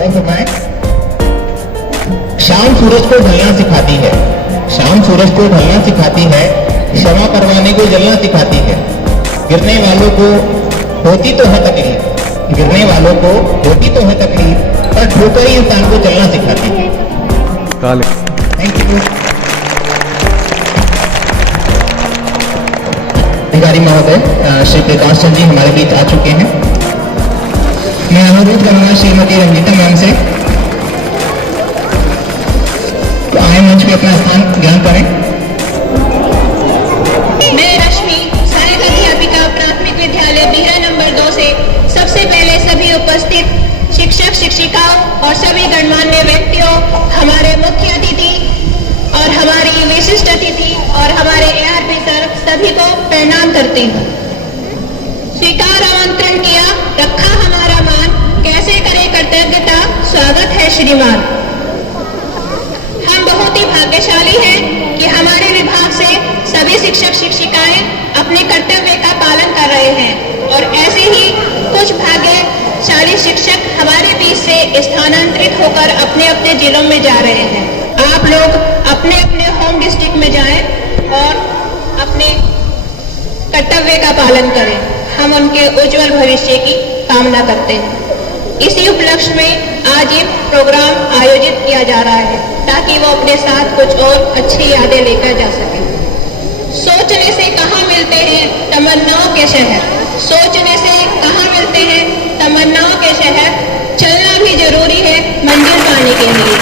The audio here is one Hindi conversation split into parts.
और फरमाएं। शाम सूरज को ढलना सिखाती है, शाम सूरज को ढलना सिखाती है, क्षमा करवाने को जलना सिखाती है। गिरने वालों को होती तो है तकलीफ, गिरने वालों को होती तो है तकलीफ, पर ठोकर ही इंसान को चलना सिखाती है। Thank you. अधिकारी महोदय श्री प्रकाश चंद्र जी हमारे बीच आ चुके हैं। मैं अनुरोध करूंगा श्रीमती रंजीता मैम से तो आए मंच पे अपना स्थान ग्रहण करें। मैं रश्मि, सहायक अध्यापिका प्राथमिक विद्यालय बिहरा नंबर 2 से सबसे पहले सभी उपस्थित शिक्षक शिक्षिकाओं और सभी गणमान्य व्यक्तियों, हमारे मुख्य अतिथि और हमारी विशिष्ट अतिथि और हमारे ARP सर सभी को प्रणाम करती हूँ। स्वीकार आमंत्रण किया, रखा हमारा मान, कैसे करे कर्तव्यता, स्वागत है श्रीमान। हम बहुत ही भाग्यशाली हैं कि हमारे विभाग से सभी शिक्षक शिक्षिकाएं अपने कर्तव्य का पालन कर रहे हैं और ऐसे ही कुछ भाग्यशाली शिक्षक हमारे बीच से स्थानांतरित होकर अपने अपने जिलों में जा रहे हैं। आप लोग अपने अपने होम डिस्ट्रिक्ट में जाएं और अपने कर्तव्य का पालन करें। हम उनके उज्जवल भविष्य की कामना करते हैं। इसी उपलक्ष्य में आज ये प्रोग्राम आयोजित किया जा रहा है ताकि वो अपने साथ कुछ और अच्छी यादें लेकर जा सके। सोचने से कहाँ मिलते हैं तमन्नाओं के शहर, सोचने से कहाँ मिलते हैं तमन्नाओं के शहर, चलना भी जरूरी है मंजिल पाने के लिए।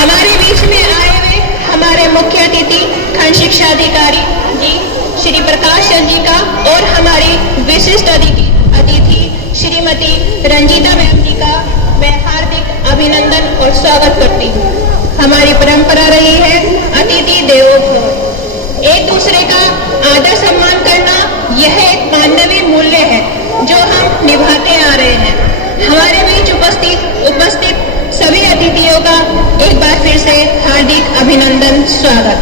हमारे बीच में आए हुए हमारे मुख्य अतिथि खंड शिक्षा अधिकारी जी श्री प्रकाश चंद्र जी का और हमारी विशिष्ट अतिथि श्रीमती रंजीता मैम जी का मैं हार्दिक अभिनंदन और स्वागत करती हूँ। हमारी परंपरा रही है अतिथि देवो भव। एक दूसरे का आदर सम्मान करना यह एक मानवीय मूल्य है जो हम निभाते आ रहे हैं। हमारे बीच उपस्थित सभी अतिथियों का एक बार फिर से हार्दिक अभिनंदन, स्वागत।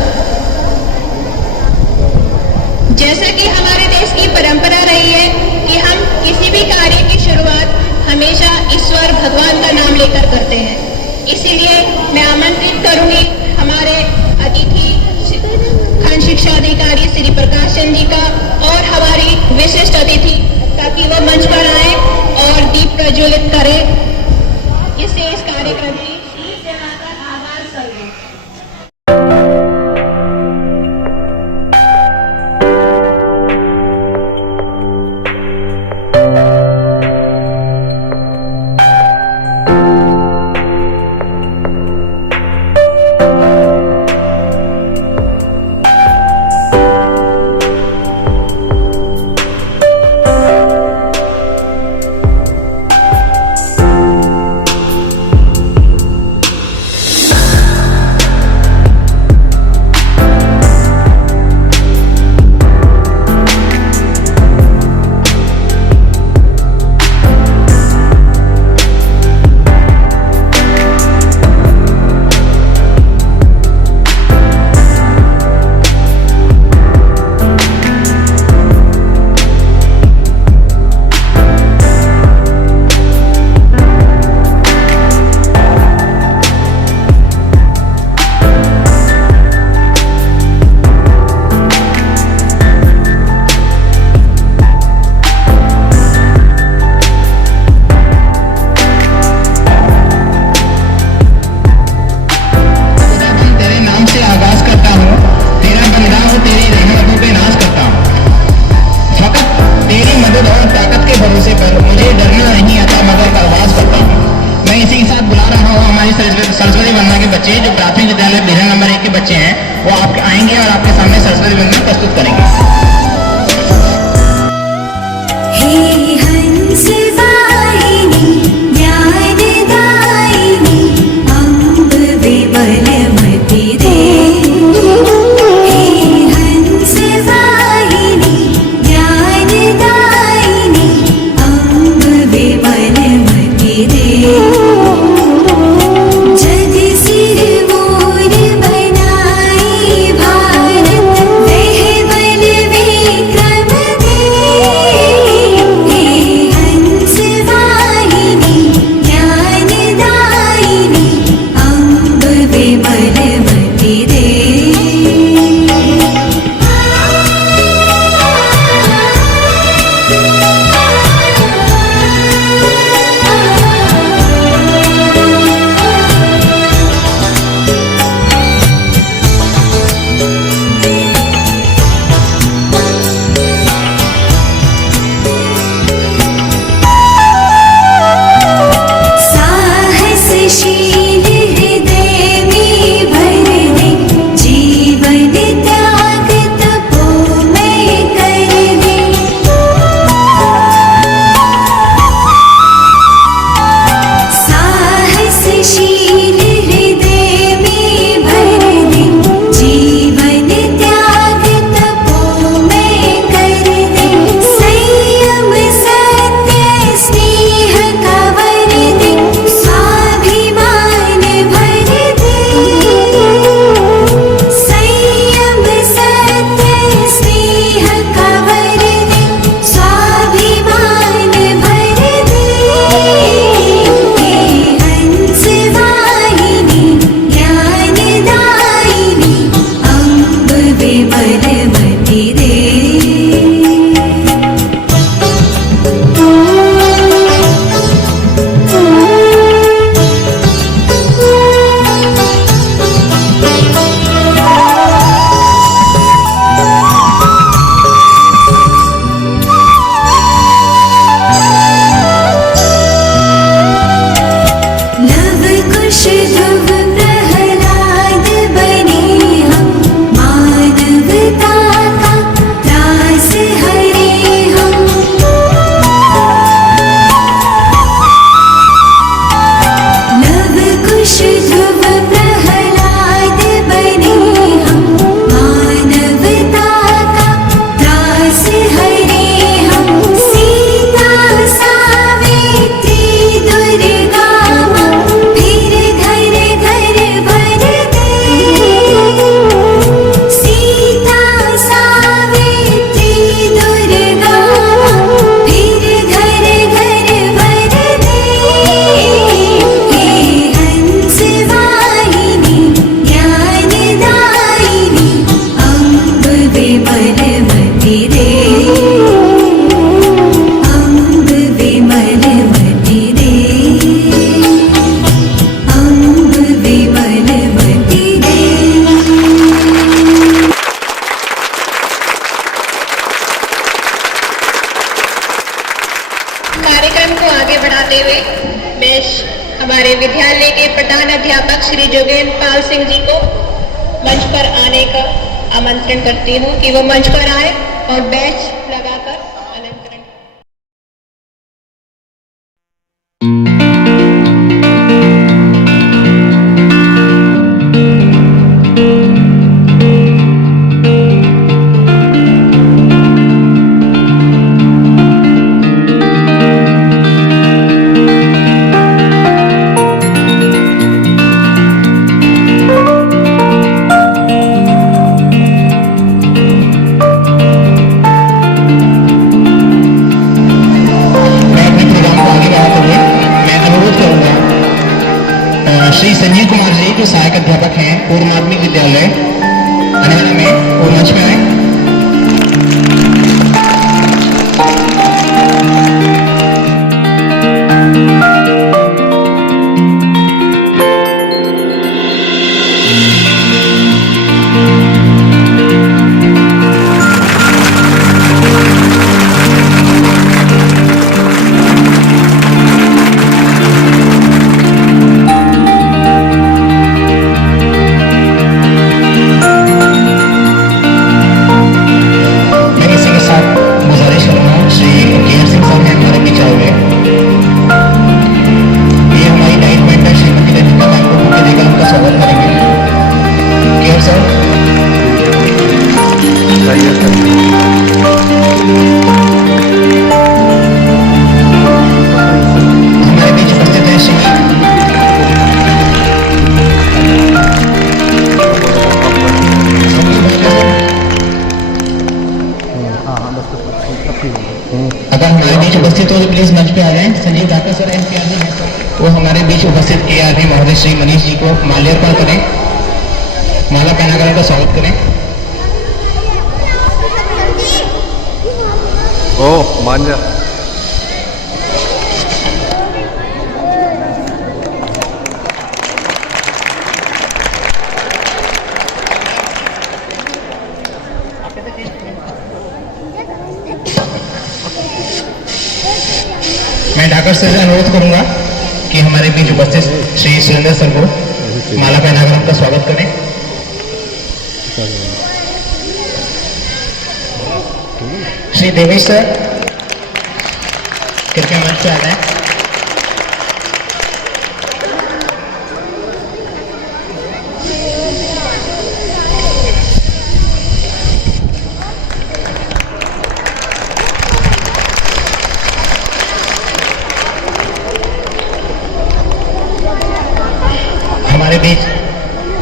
जैसा कि हमारे देश की परंपरा रही है कि हम किसी भी कार्य की शुरुआत हमेशा ईश्वर भगवान का नाम लेकर करते हैं, इसीलिए मैं आमंत्रित करूंगी हमारे अतिथि खंड शिक्षा अधिकारी श्री प्रकाश चंद्र जी का और हमारी विशिष्ट अतिथि ताकि वो मंच पर आए और दीप प्रज्वलित करें। इससे इस कार्यक्रम की आगाज करें। सरस्वती वंदना के बच्चे जो प्राथमिक विद्यालय बिहरा नंबर 1 के बच्चे हैं वो आपके आएंगे और आपके सामने सरस्वती वंदना प्रस्तुत करेंगे। सिर मोर बनाई भारत, वह बल को आगे बढ़ाते हुए मैं हमारे विद्यालय के प्रधान अध्यापक श्री जोगेंद्र पाल सिंह जी को मंच पर आने का आमंत्रण करती हूँ कि वो मंच पर आए और बैच लगाकर अलंकरण। श्री संजीव कुमार जी जो सहायक अध्यापक हैं पूर्व माध्यमिक विद्यालय अनहरा में, वो मंच में आए। अगर हमारे बीच उपस्थित हो तो प्लीज मंच पे आ जाएं। संजीव ठाकर सर एनसीआर जी हैं, वो हमारे बीच उपस्थित एआरपी महोदय श्री मनीष जी को माल्यार्पण करें, माला पहनाकर उनका स्वागत करें। ओ मान जा। मैं ठाकर सर से अनुरोध करूंगा कि हमारे बीच उपस्थित श्री सुरेंद्र सर को माला पहनाकर उनका स्वागत करें। श्री देवेश सर कृपया मंच पे आ जाएं। हमारे बीच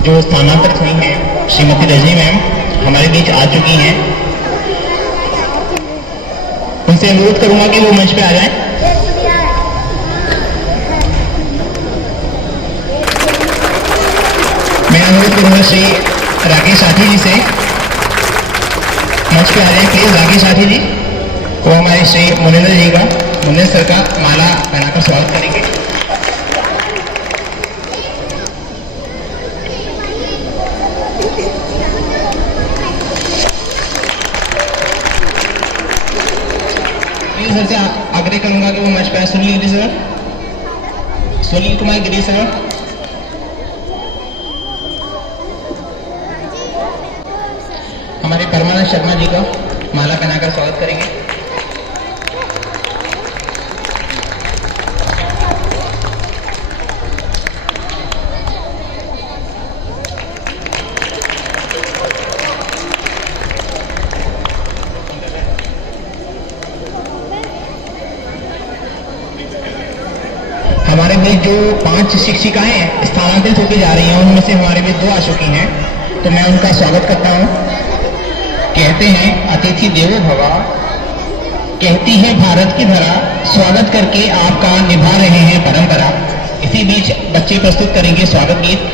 जो स्थानांतरित हुई हैं श्रीमती रजनी मैम हमारे बीच आ चुकी हैं, उनसे अनुरोध करूंगा कि वो मंच पे आ जाएं। मैं अनुरोध करूंगा श्री राकेश साथी जी से मंच पे आ जाएं प्लीज। राकेश साथी जी वो हमारे श्री मुनिंदर जी का, मुनिंदर सर का माला पहनाकर स्वागत करेंगे। सर से आग्रह करूंगा कि वो मंच पे सुनील गिरी सर, सुनील कुमार गिरी सर, हमारे परमानंद शर्मा जी का माला पहनाकर स्वागत करेंगे। हमारे बीच जो 5 शिक्षिकाएं स्थानांतरित होकर जा रही हैं उनमें से हमारे बीच 2 आ चुकी हैं, तो मैं उनका स्वागत करता हूं। कहते हैं अतिथि देवो भव, कहती है भारत की धरा, स्वागत करके आपका निभा रहे हैं परंपरा। इसी बीच बच्चे प्रस्तुत करेंगे स्वागत गीत।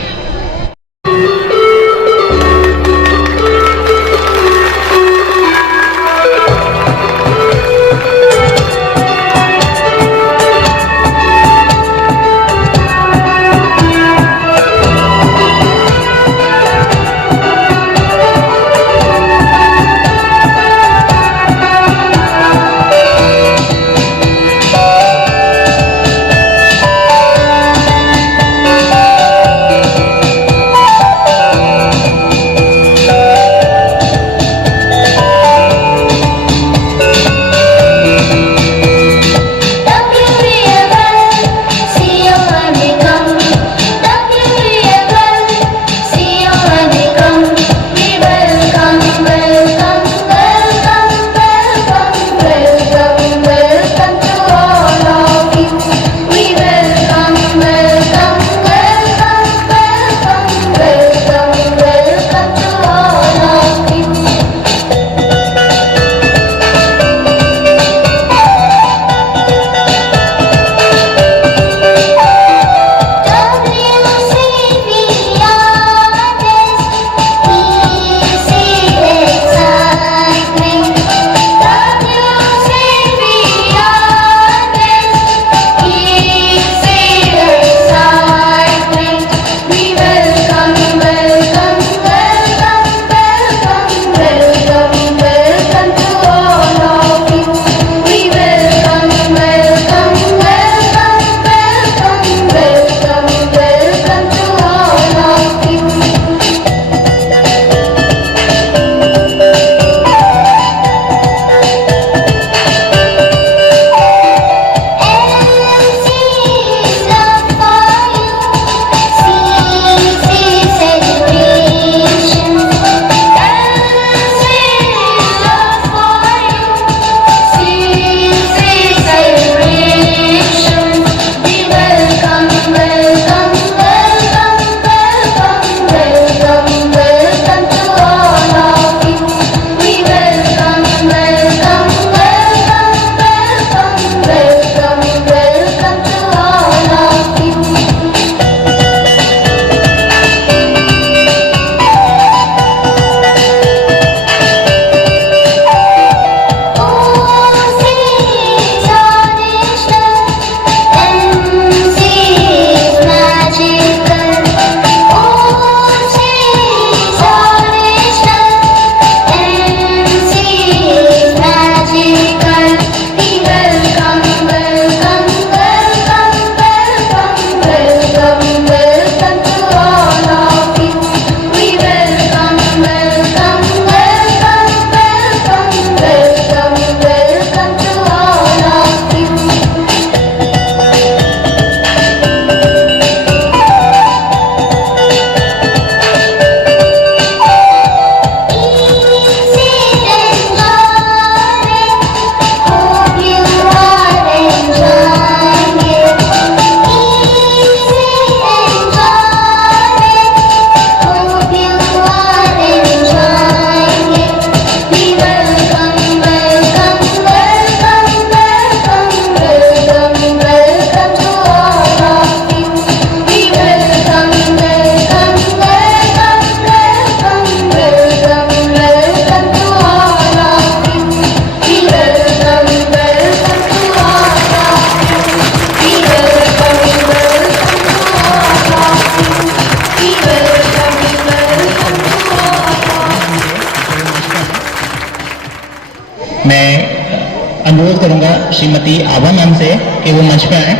श्रीमती आभा मैम से कि वो मंच पे आए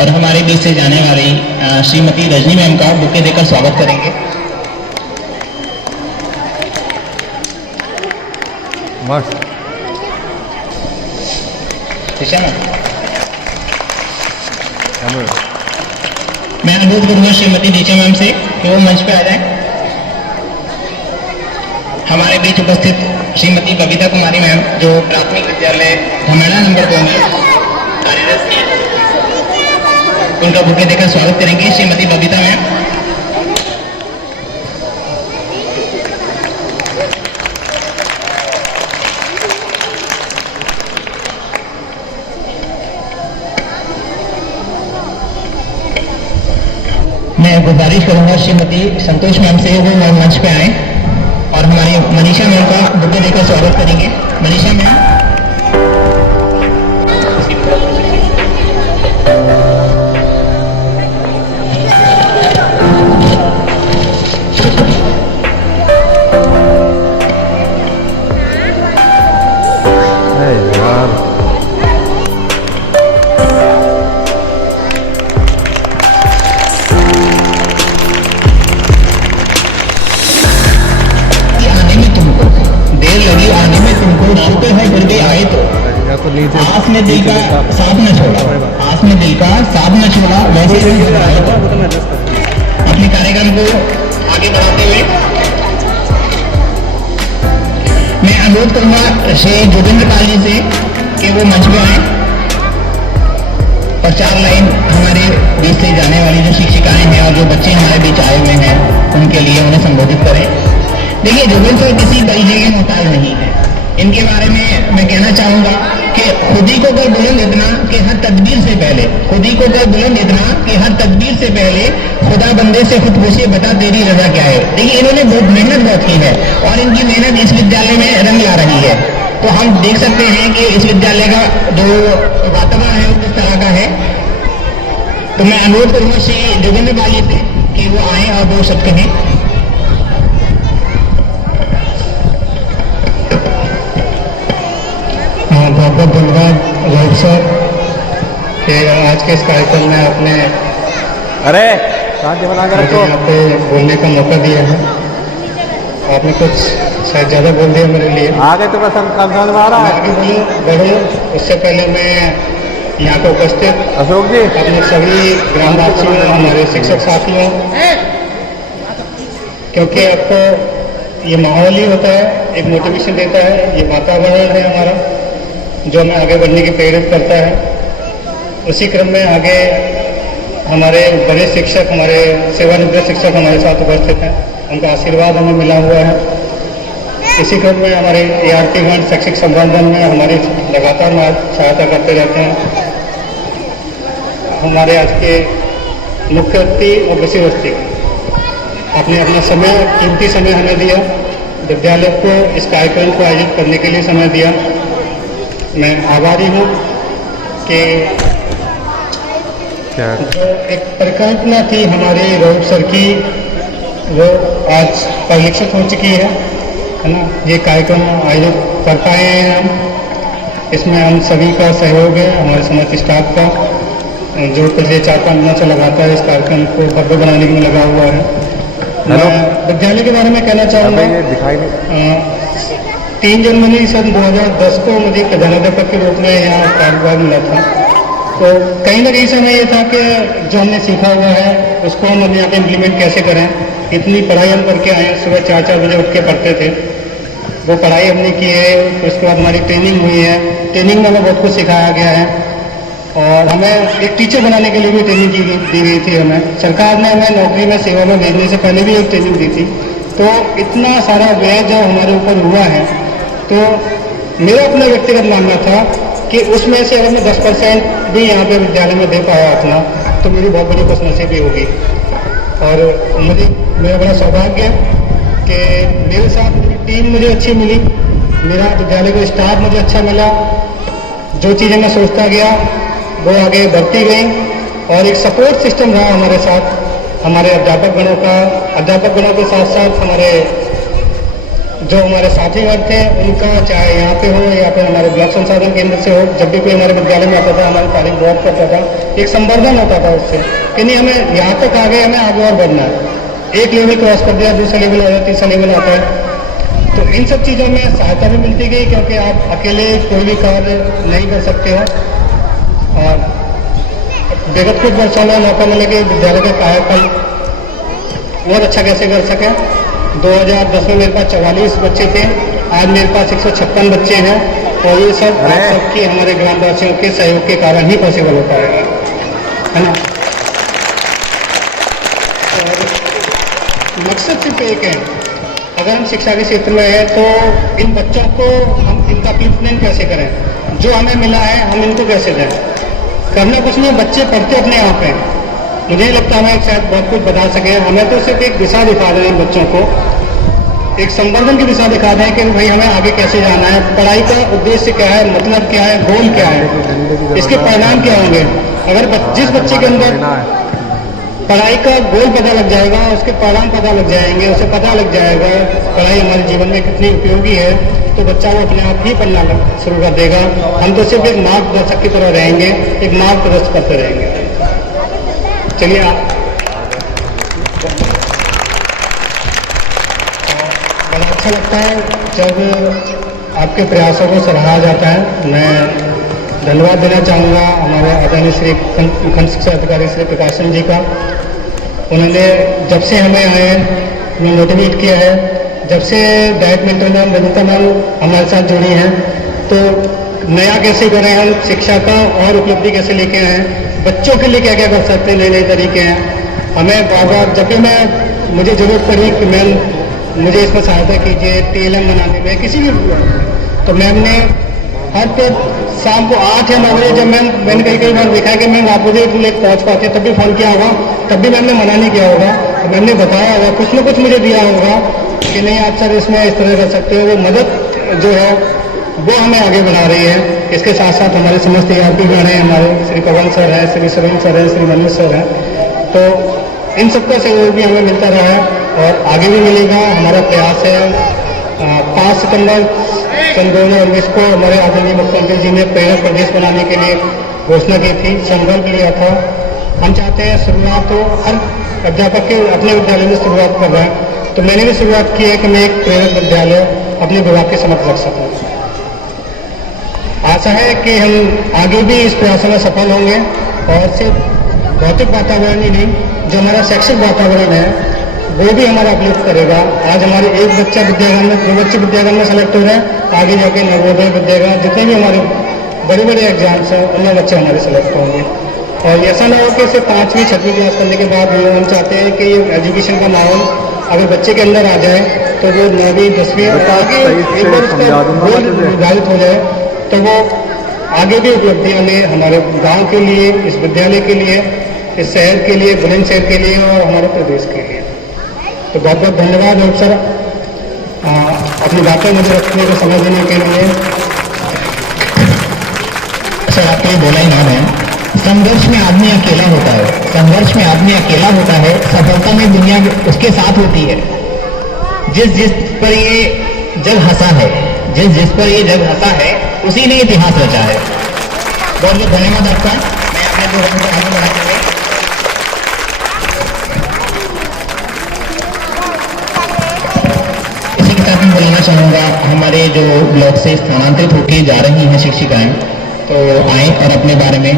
और हमारे बीच से जाने वाली श्रीमती रजनी मैम का बुके देकर स्वागत करेंगे। मस्त। मैं अनुरोध करूंगा श्रीमती दीक्षा मैम से कि वो मंच पे आ जाए। हमारे बीच उपस्थित श्रीमती बबीता कुमारी मैम जो प्राथमिक विद्यालय धमेड़ा नंबर 2 में कार्यरत थी, उनका बुके देकर स्वागत करेंगे श्रीमती बबीता मैम। मैं गुजारिश करूंगा श्रीमती संतोष मैम से वो मंच पे आए और हमारी मनीषा मैम का बुके देकर स्वागत करेंगे। मनीषा मैम। शुक्र है जल्दी आए तो आपने दिल का साथ न छोड़ा, आपने दिल का साथ न छोड़ा, वैसे ही अपने कार्यक्रम को आगे बढ़ाते हुए मैं अनुरोध करूंगा श्री जोगिंद्र पाल जी से कि वो मंच पे आए और 4 लाइन हमारे बीच से जाने वाली जो शिक्षिकाएं हैं और जो बच्चे हमारे बीच आए हुए हैं उनके लिए उन्हें संबोधित करें। देखिए, जोगिंद्र सर किसी दर्जे के मोहताज नहीं है। इनके बारे में मैं कहना चाहूंगा कि खुद ही को कर बुलंद इतना कि हर तदबीर से पहले, खुद ही को कर बुलंद इतना कि हर तदबीर से पहले खुदा बंदे से खुद पूछे बता तेरी रजा क्या है। देखिए, इन्होंने मेहनत बहुत की है और इनकी मेहनत इस विद्यालय में रंग ला रही है। तो हम देख सकते हैं कि इस विद्यालय का जो वातावरण है वो किस तरह का है। तो मैं अनुरोध करूंगा श्री जोगिंद्र पाल जी से कि वो आए और वो शब्द कहें। बहुत बहुत धन्यवाद राउत सर कि आज के इस कार्यक्रम में आपने अरे शांति बना कर रखो। यहाँ पे बोलने का मौका दिया है। आपने कुछ शायद ज़्यादा बोल दिया मेरे लिए। आगे तो बस हम काम मैं आगे बढ़ूँ उससे पहले मैं यहाँ पे उपस्थित अशोक जी अपने सभी ग्रामवासियों, हमारे शिक्षक साथियों, क्योंकि आपको ये माहौल ही होता है, एक मोटिवेशन देता है, ये वातावरण है हमारा जो हमें आगे बढ़ने की प्रेरित करता है। उसी क्रम में आगे हमारे बड़े शिक्षक, हमारे सेवानिवृत्त शिक्षक हमारे साथ उपस्थित हैं, उनका आशीर्वाद हमें मिला हुआ है। इसी क्रम में हमारे ART गण शैक्षिक संवर्धन में हमारी लगातार सहायता करते रहते हैं। हमारे आज के मुख्य अतिथि और विषय वक्ता आपने अपना समय, कीमती समय हमें दिया, विद्यालय को इस कार्यक्रम को आयोजित करने के लिए समय दिया। मैं आभारी हूँ कि जो एक परिकल्पना थी हमारी राउत सर की वो आज परिलक्षित हो चुकी है ना। ये कार्यक्रम आयोजित कर पाए हैं हम, इसमें हम सभी का सहयोग है, हमारे समस्त स्टाफ का जो पिछले 4-5 दिनों से लगातार इस कार्यक्रम को भव्य बनाने में लगा हुआ है। मैं विद्यालय के बारे में कहना चाहूँगा। 3 जनवरी सन 2010 को मुझे प्रधानाध्यापक के रूप में यहाँ कार्यभार मिला था। तो कहीं ना कहीं समय ये था कि जो हमने सीखा हुआ है उसको हम यहाँ पे इम्प्लीमेंट कैसे करें। इतनी पढ़ाई हम करके आए, सुबह 4-4 बजे उठ के पढ़ते थे, वो पढ़ाई हमने की है। उसके बाद हमारी ट्रेनिंग हुई है, ट्रेनिंग में हमें बहुत कुछ सिखाया गया है और हमें एक टीचर बनाने के लिए भी ट्रेनिंग दी गई थी। हमें सरकार ने हमें नौकरी में, सेवा में भेजने से पहले भी एक ट्रेनिंग दी थी। तो इतना सारा व्यय जो हमारे ऊपर हुआ है, तो मेरा अपना व्यक्तिगत मानना था कि उसमें से अगर मैं 10% भी यहाँ पे विद्यालय में दे पाया अपना, तो मेरी बहुत बड़ी खुशनसीबी होगी। और मेरा बड़ा सौभाग्य है कि मेरे साथ मेरी टीम मुझे अच्छी मिली, मेरा विद्यालय का स्टाफ मुझे अच्छा मिला। जो चीज़ें मैं सोचता गया वो आगे बढ़ती गई और एक सपोर्ट सिस्टम रहा हमारे साथ, हमारे अध्यापक गणों के साथ साथ हमारे जो हमारे साथी वर्ग थे उनका, चाहे यहाँ पे हो या फिर हमारे ब्लॉक संसाधन केंद्र से हो, जब भी कोई हमारे विद्यालय में आता था हमारी तारीफ बहुत करता था, एक संवर्धन होता था उससे कि नहीं हमें यहाँ तक आ गए, हमें आगे और बढ़ना है। एक लेवल क्रॉस कर दिया, दूसरा लेवल आता है, तीसरा लेवल आता है। तो इन सब चीज़ों में सहायता भी मिलती गई, क्योंकि आप अकेले कोई भी कार्य नहीं कर सकते हो। और विगत कुछ वर्षों में मौका मिले कि विद्यालय का कायाकल्प बहुत अच्छा कैसे कर सकें। 2010 में मेरे पास 44 बच्चे थे, आज मेरे पास 156 बच्चे हैं, और ये सब आप सबकी, हमारे ग्रामवासियों के सहयोग के कारण ही पॉसिबल हो पाएगा, है ना। और मकसद सिर्फ एक है, अगर हम शिक्षा के क्षेत्र में हैं तो इन बच्चों को हम इनका प्लेसमेंट कैसे करें, जो हमें मिला है हम इनको कैसे दें। करना कुछ नहीं, बच्चे पढ़ते अपने आप हैं। मुझे नहीं लगता हमें शायद बहुत कुछ बता सके, हमें तो सिर्फ एक दिशा दिखा रहे हैं बच्चों को, एक संवर्धन की दिशा दिखा रहे हैं कि भाई हमें आगे कैसे जाना है, पढ़ाई का उद्देश्य क्या है, मतलब क्या है, गोल क्या है, इसके परिणाम क्या होंगे। अगर जिस बच्चे के अंदर पढ़ाई का गोल पता लग जाएगा, उसके परिणाम पता लग जाएंगे, उसे पता लग जाएगा पढ़ाई हमारे जीवन में कितनी उपयोगी है, तो बच्चा वो अपने आप ही पढ़ना शुरू कर देगा। हम तो सिर्फ एक मार्गदर्शक की तरह रहेंगे, एक मार्ग प्रदर्शित करते रहेंगे। चलिए बड़ा अच्छा लगता है जब आपके प्रयासों को सराहा जाता है। मैं धन्यवाद देना चाहूँगा हमारे आदरणीय श्री खंड शिक्षा अधिकारी श्री प्रकाशन जी का। उन्होंने जब से हमें आए हमें मोटिवेट किया है, जब से direct mentor ma'am Rajita ma'am हमारे साथ जुड़ी हैं, तो नया कैसे करें हम, शिक्षा का और उपलब्धि कैसे लेके आएँ, बच्चों के लिए क्या क्या कर सकते हैं, नए नए तरीके हैं। हमें बार बार जब भी मुझे ज़रूरत पड़ी कि मैम मुझे इसमें सहायता कीजिए TLM बनाने में, किसी भी, तो मैम ने हर शाम को 8 या 9 बजे, जब मैंने कई बार देखा है कि मैम आप मुझे लेकर पहुँच पाते हैं, तब भी फ़ोन किया होगा, तब भी मैम ने मना नहीं किया होगा, तो मैम ने बताया होगा, कुछ ना कुछ मुझे दिया होगा कि नहीं आप सर इसमें इस तरह कर सकते हो। वो मदद जो है वो हमें आगे बढ़ा रही है। इसके साथ साथ हमारे समस्त ERP गण हैं, हमारे श्री पवन सर हैं, श्री सुरेंद्र सर हैं, श्री मनीष सर हैं, तो इन सबका सहयोग भी हमें मिलता रहा है और आगे भी मिलेगा। हमारा प्रयास है 5 सितंबर सन 2019 को हमारे आदरणीय मुख्यमंत्री जी ने प्रेरक प्रदेश बनाने के लिए घोषणा की थी, संकल्प लिया था। हम चाहते हैं शुरुआत तो हर अध्यापक के अपने विद्यालय में शुरुआत कर रहा है, तो मैंने भी शुरुआत की है कि मैं एक प्रेरक विद्यालय अपने विभाग के समक्ष रख सकूँ। आशा है कि हम आगे भी इस प्रयास में सफल होंगे और सिर्फ भौतिक वातावरण ही नहीं, जो हमारा शैक्षिक वातावरण है वो भी हमारा अपलिफ्ट करेगा। आज हमारे एक बच्चा विद्यागण में, 2 बच्चे विद्यागण में सेलेक्ट हो रहे हैं, आगे जाके नवोदय विद्यागण जितने भी हमारे बड़े बड़े एग्जाम्स हैं उनमें बच्चे हमारे सेलेक्ट होंगे। और ऐसा ना हो कि सिर्फ 5वीं 6वीं क्लास करने के बाद हम चाहते हैं कि ये एजुकेशन का माहौल अगर बच्चे के अंदर आ जाए तो वो 9वीं 10वीं आगे एक बार उसका गोल निर्धारित हो जाए तो वो आगे भी उपलब्धियाँ ले, हमारे गांव के लिए, इस विद्यालय के लिए, इस शहर के लिए, बुलंदशहर के लिए और हमारे प्रदेश के लिए। तो बहुत बहुत धन्यवाद रूप सर अपनी बातें मुझे रखने को समय देने के लिए। सर आपका ये बोला ही नाम है, संघर्ष में आदमी अकेला होता है, संघर्ष में आदमी अकेला होता है, सफलता में दुनिया उसके साथ होती है। जिस पर ये जग हंसा है, जिस पर ये जग हंसा है उसी ने इतिहास रचा है। बहुत बहुत धन्यवाद आपका। मैं अपने प्रोग्राम को आगे बढ़ाते हुए इसी के साथ मैं बुलाना चाहूँगा हमारे जो ब्लॉक से स्थानांतरित होकर जा रही हैं शिक्षिकाएं, तो आए और अपने बारे में,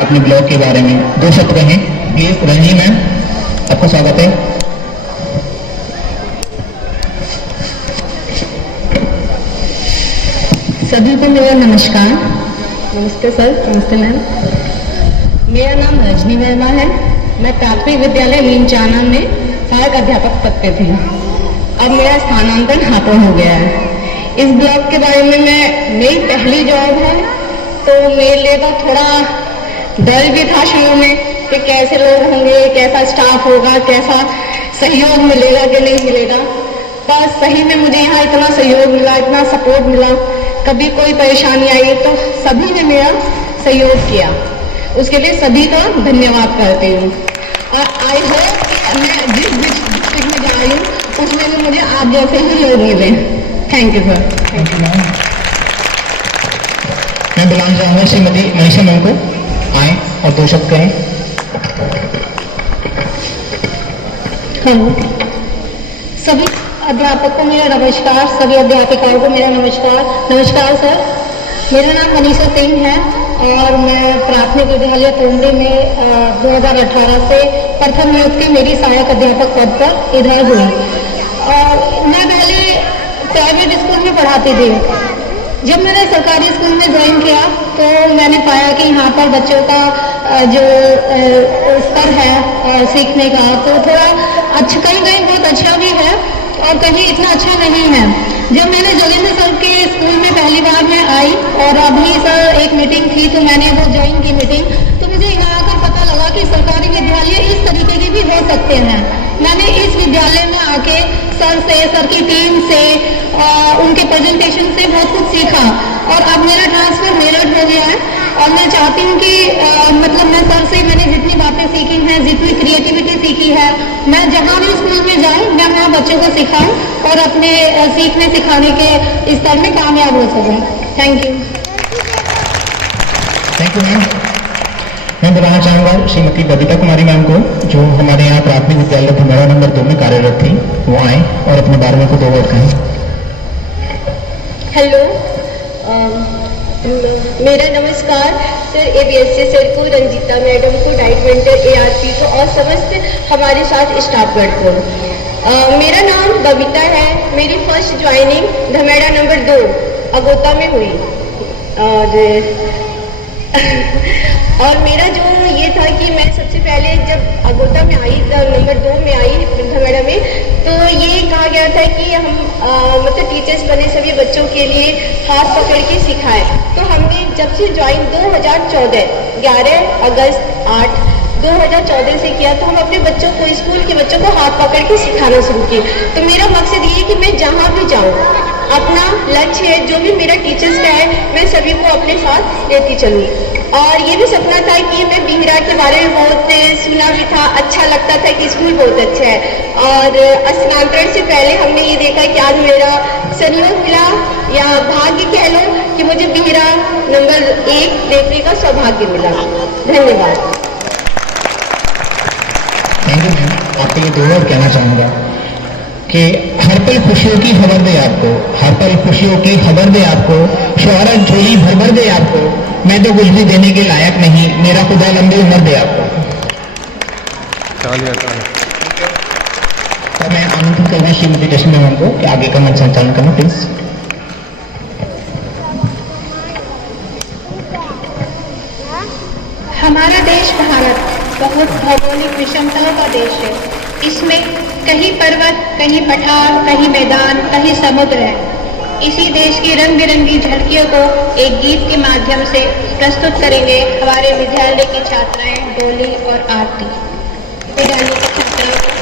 अपने ब्लॉक के बारे में 2 शब्द कहें प्लीज। रंजी मैम आपका स्वागत है। सभी को मेरा नमस्कार। नमस्ते सर। नमस्ते मैम। मेरा नाम रजनी वर्मा है। मैं प्राथमिक विद्यालय नीमचाना में सहायक अध्यापक पद पे थी। अब मेरा स्थानांतरण हापुड़ हो गया है। इस ब्लॉक के बारे में मेरी पहली जॉब है, तो मेरे लिए तो थोड़ा डर भी था शुरू में कि कैसे लोग होंगे, कैसा स्टाफ होगा, कैसा सहयोग मिलेगा कि नहीं मिलेगा। पर सही में मुझे यहाँ इतना सहयोग मिला, इतना सपोर्ट मिला। कभी कोई परेशानी आई तो सभी ने मेरा सहयोग किया, उसके लिए सभी का धन्यवाद करती हूँ। और आई होप मैं जिस डिस्ट्रिक्ट में जा रही हूँ उसमें भी मुझे आप जैसे ही लोग मिले। Thank you sir. Thank you ma'am. मैं बुलाना चाहूँगा श्रीमती मनीषा मैम को, आए और दो शब्द कहें। हेलो, सभी अध्यापक को मेरा नमस्कार, सभी अध्यापिकाओं को मेरा नमस्कार। नमस्कार सर, मेरा नाम मनीषा सिंह है और मैं प्राथमिक विद्यालय तोमरी में 2018 से प्रथम नियुक्ति मेरी सहायक अध्यापक पद पर इधर हुई। और मैं पहले प्राइवेट स्कूल में पढ़ाती थी। जब मैंने सरकारी स्कूल में ज्वाइन किया तो मैंने पाया कि यहाँ पर बच्चों का जो स्तर है सीखने का, तो थोड़ा अच्छा, कहीं कहीं बहुत अच्छा भी है और कहीं इतना अच्छा नहीं है। जब मैंने जोगेंद्र सर के स्कूल में पहली बार मैं आई और अभी सर एक मीटिंग थी तो मैंने वो ज्वाइन की मीटिंग, तो मुझे यहाँ आकर पता लगा कि सरकारी विद्यालय इस तरीके के भी हो सकते हैं। मैंने इस विद्यालय में आके सर से, सर की टीम से, उनके प्रेजेंटेशन से बहुत कुछ सीखा और अब मेरा ट्रांसफर मेरठ हो गया है और मैं चाहती हूँ कि मतलब मैं सर से मैंने जितनी बातें सीखी हैं, जितनी क्रिएटिविटी सीखी है, मैं जहाँ भी स्कूल में जाऊँ मैं वहाँ बच्चों को सिखाऊँ और अपने सीखने सिखाने के स्तर में कामयाब हो सकूँ। Thank you. Thank you ma'am. मैं बुलाना चाहूँगा श्रीमती बबीता कुमारी मैम को, जो हमारे यहाँ प्राथमिक विद्यालय धमेड़ा नंबर 2 में कार्यरत थी। वो आए और अपने बारे में को 2 वर्ड कहें। हेलो, मेरा नमस्कार सर, ABSC सर को, रंजीता मैडम को, डाइट मेंटर ARP को और समस्त हमारे साथ स्टाफगण को। मेरा नाम बबीता है। मेरी फर्स्ट ज्वाइनिंग धमेड़ा नंबर 2 अगोता में हुई और मेरा जो ये था कि मैं सबसे पहले जब अगोता में आई, नंबर 2 में आई धमेड़ा में, तो ये कहा गया था कि हम मतलब टीचर्स बने सभी बच्चों के लिए हाथ पकड़ के सिखाए। तो हमने जब से ज्वाइन 2014 11 अगस्त 8 2014 से किया, तो हम अपने बच्चों को, स्कूल के बच्चों को हाथ पकड़ के सिखाना शुरू किए। तो मेरा मकसद ये है कि मैं जहाँ भी जाऊँ, अपना लक्ष्य है जो भी मेरा टीचर्स का है, मैं सभी को अपने साथ लेती चलूँ। और ये भी सपना था कि मैं बिहरा के बारे में बहुत सुना भी था, अच्छा लगता था कि स्कूल बहुत अच्छा है। और स्थानांतरण से पहले हमने ये देखा कि आज मेरा संयोग मिला या भाग्य कह लो कि मुझे बिहरा नंबर 1 देखने का सौभाग्य मिला। धन्यवाद। Thank you ma'am. आपके लिए 2 वर्ड कहना चाहूँगा कि हर पल खुशियों की खबर दे आपको, हर पल खुशियों की खबर दे आपको, शोहरत झोली भर भर दे आपको, मैं तो कुछ भी देने के लायक नहीं, मेरा खुदा लंबी उम्र दे आपको। तो मैं आमंत्रित करूँगा श्रीमती रश्मि मैम को कि आगे का मंच संचालन करना प्लीज। हमारा देश भारत बहुत भौगोलिक विषमताओं का देश है। इसमें कहीं पर्वत, कहीं पठार, कहीं मैदान, कहीं समुद्र है। इसी देश की रंग बिरंगी झलकियों को एक गीत के माध्यम से प्रस्तुत करेंगे हमारे विद्यालय की छात्राएं डोली और आरती। विद्यालय की छात्राओं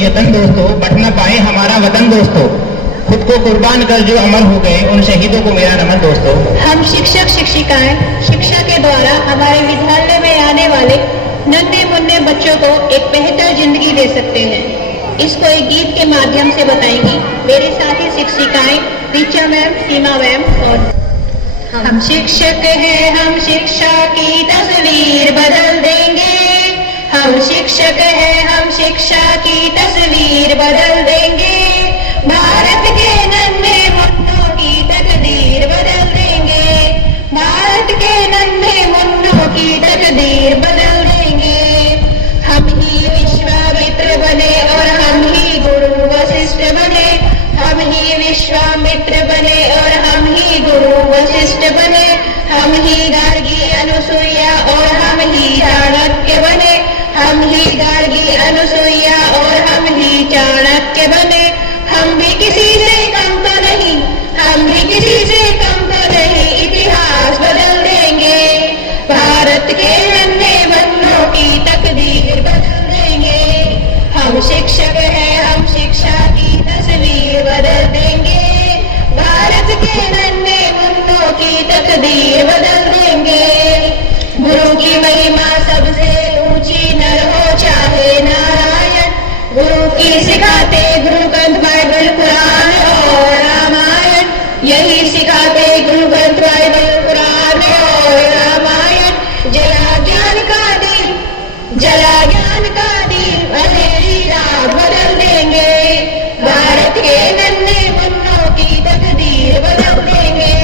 यतन दोस्तों, बट न पाए हमारा वतन दोस्तों, खुद को कुर्बान कर जो अमर हो गए उन शहीदों को मेरा नमन दोस्तों। हम शिक्षक शिक्षिकाएं शिक्षा के द्वारा हमारे विद्यालय में आने वाले नन्हे मुन्ने बच्चों को एक बेहतर जिंदगी दे सकते हैं। इसको एक गीत के माध्यम से बताएंगी मेरे साथी शिक्षिकाएं ऋचा मैम, सीमा मैम और हम शिक्षक हैं, हम शिक्षा की तस्वीर बदल देंगे। हम शिक्षक हैं, हम शिक्षा की तस्वीर बदल देंगे। भारत के नन्हे मुन्नों की तकदीर बदल देंगे। भारत के नन्हे मुन्नों की तकदीर बदल देंगे। हम ही विश्वामित्र बने और हम ही गुरु वशिष्ठ बने। हम ही विश्वामित्र बने और हम ही गुरु वशिष्ठ बने। हम ही गार्गी अनुसुईया और हम ही चाणक्य बने। हम ही गार्गी अनुसुईया और हम ही चाणक्य बने। हम भी किसी से कम तो नहीं, हम भी किसी से कम तो नहीं, इतिहास बदल देंगे। भारत के नन्हे मुन्नों की तकदीर बदल देंगे। हम शिक्षक हैं, हम शिक्षा की तस्वीर बदल देंगे। भारत के नन्हे मुन्नों की तकदीर बदल देंगे। गुरु की महिमा सबसे ऊंची नर हो चाहे नारायण। गुरु की सिखाते गुरु ग्रंथ बाइबल कुरान और रामायण। यही सिखाते गुरु ग्रंथ बाइबल कुरान और रामायण। जला ज्ञान का दीप, जला ज्ञान का दीप, अंधेरी रात बदल देंगे। भारत के नन्हे मुन्नों की तकदीर बदल देंगे।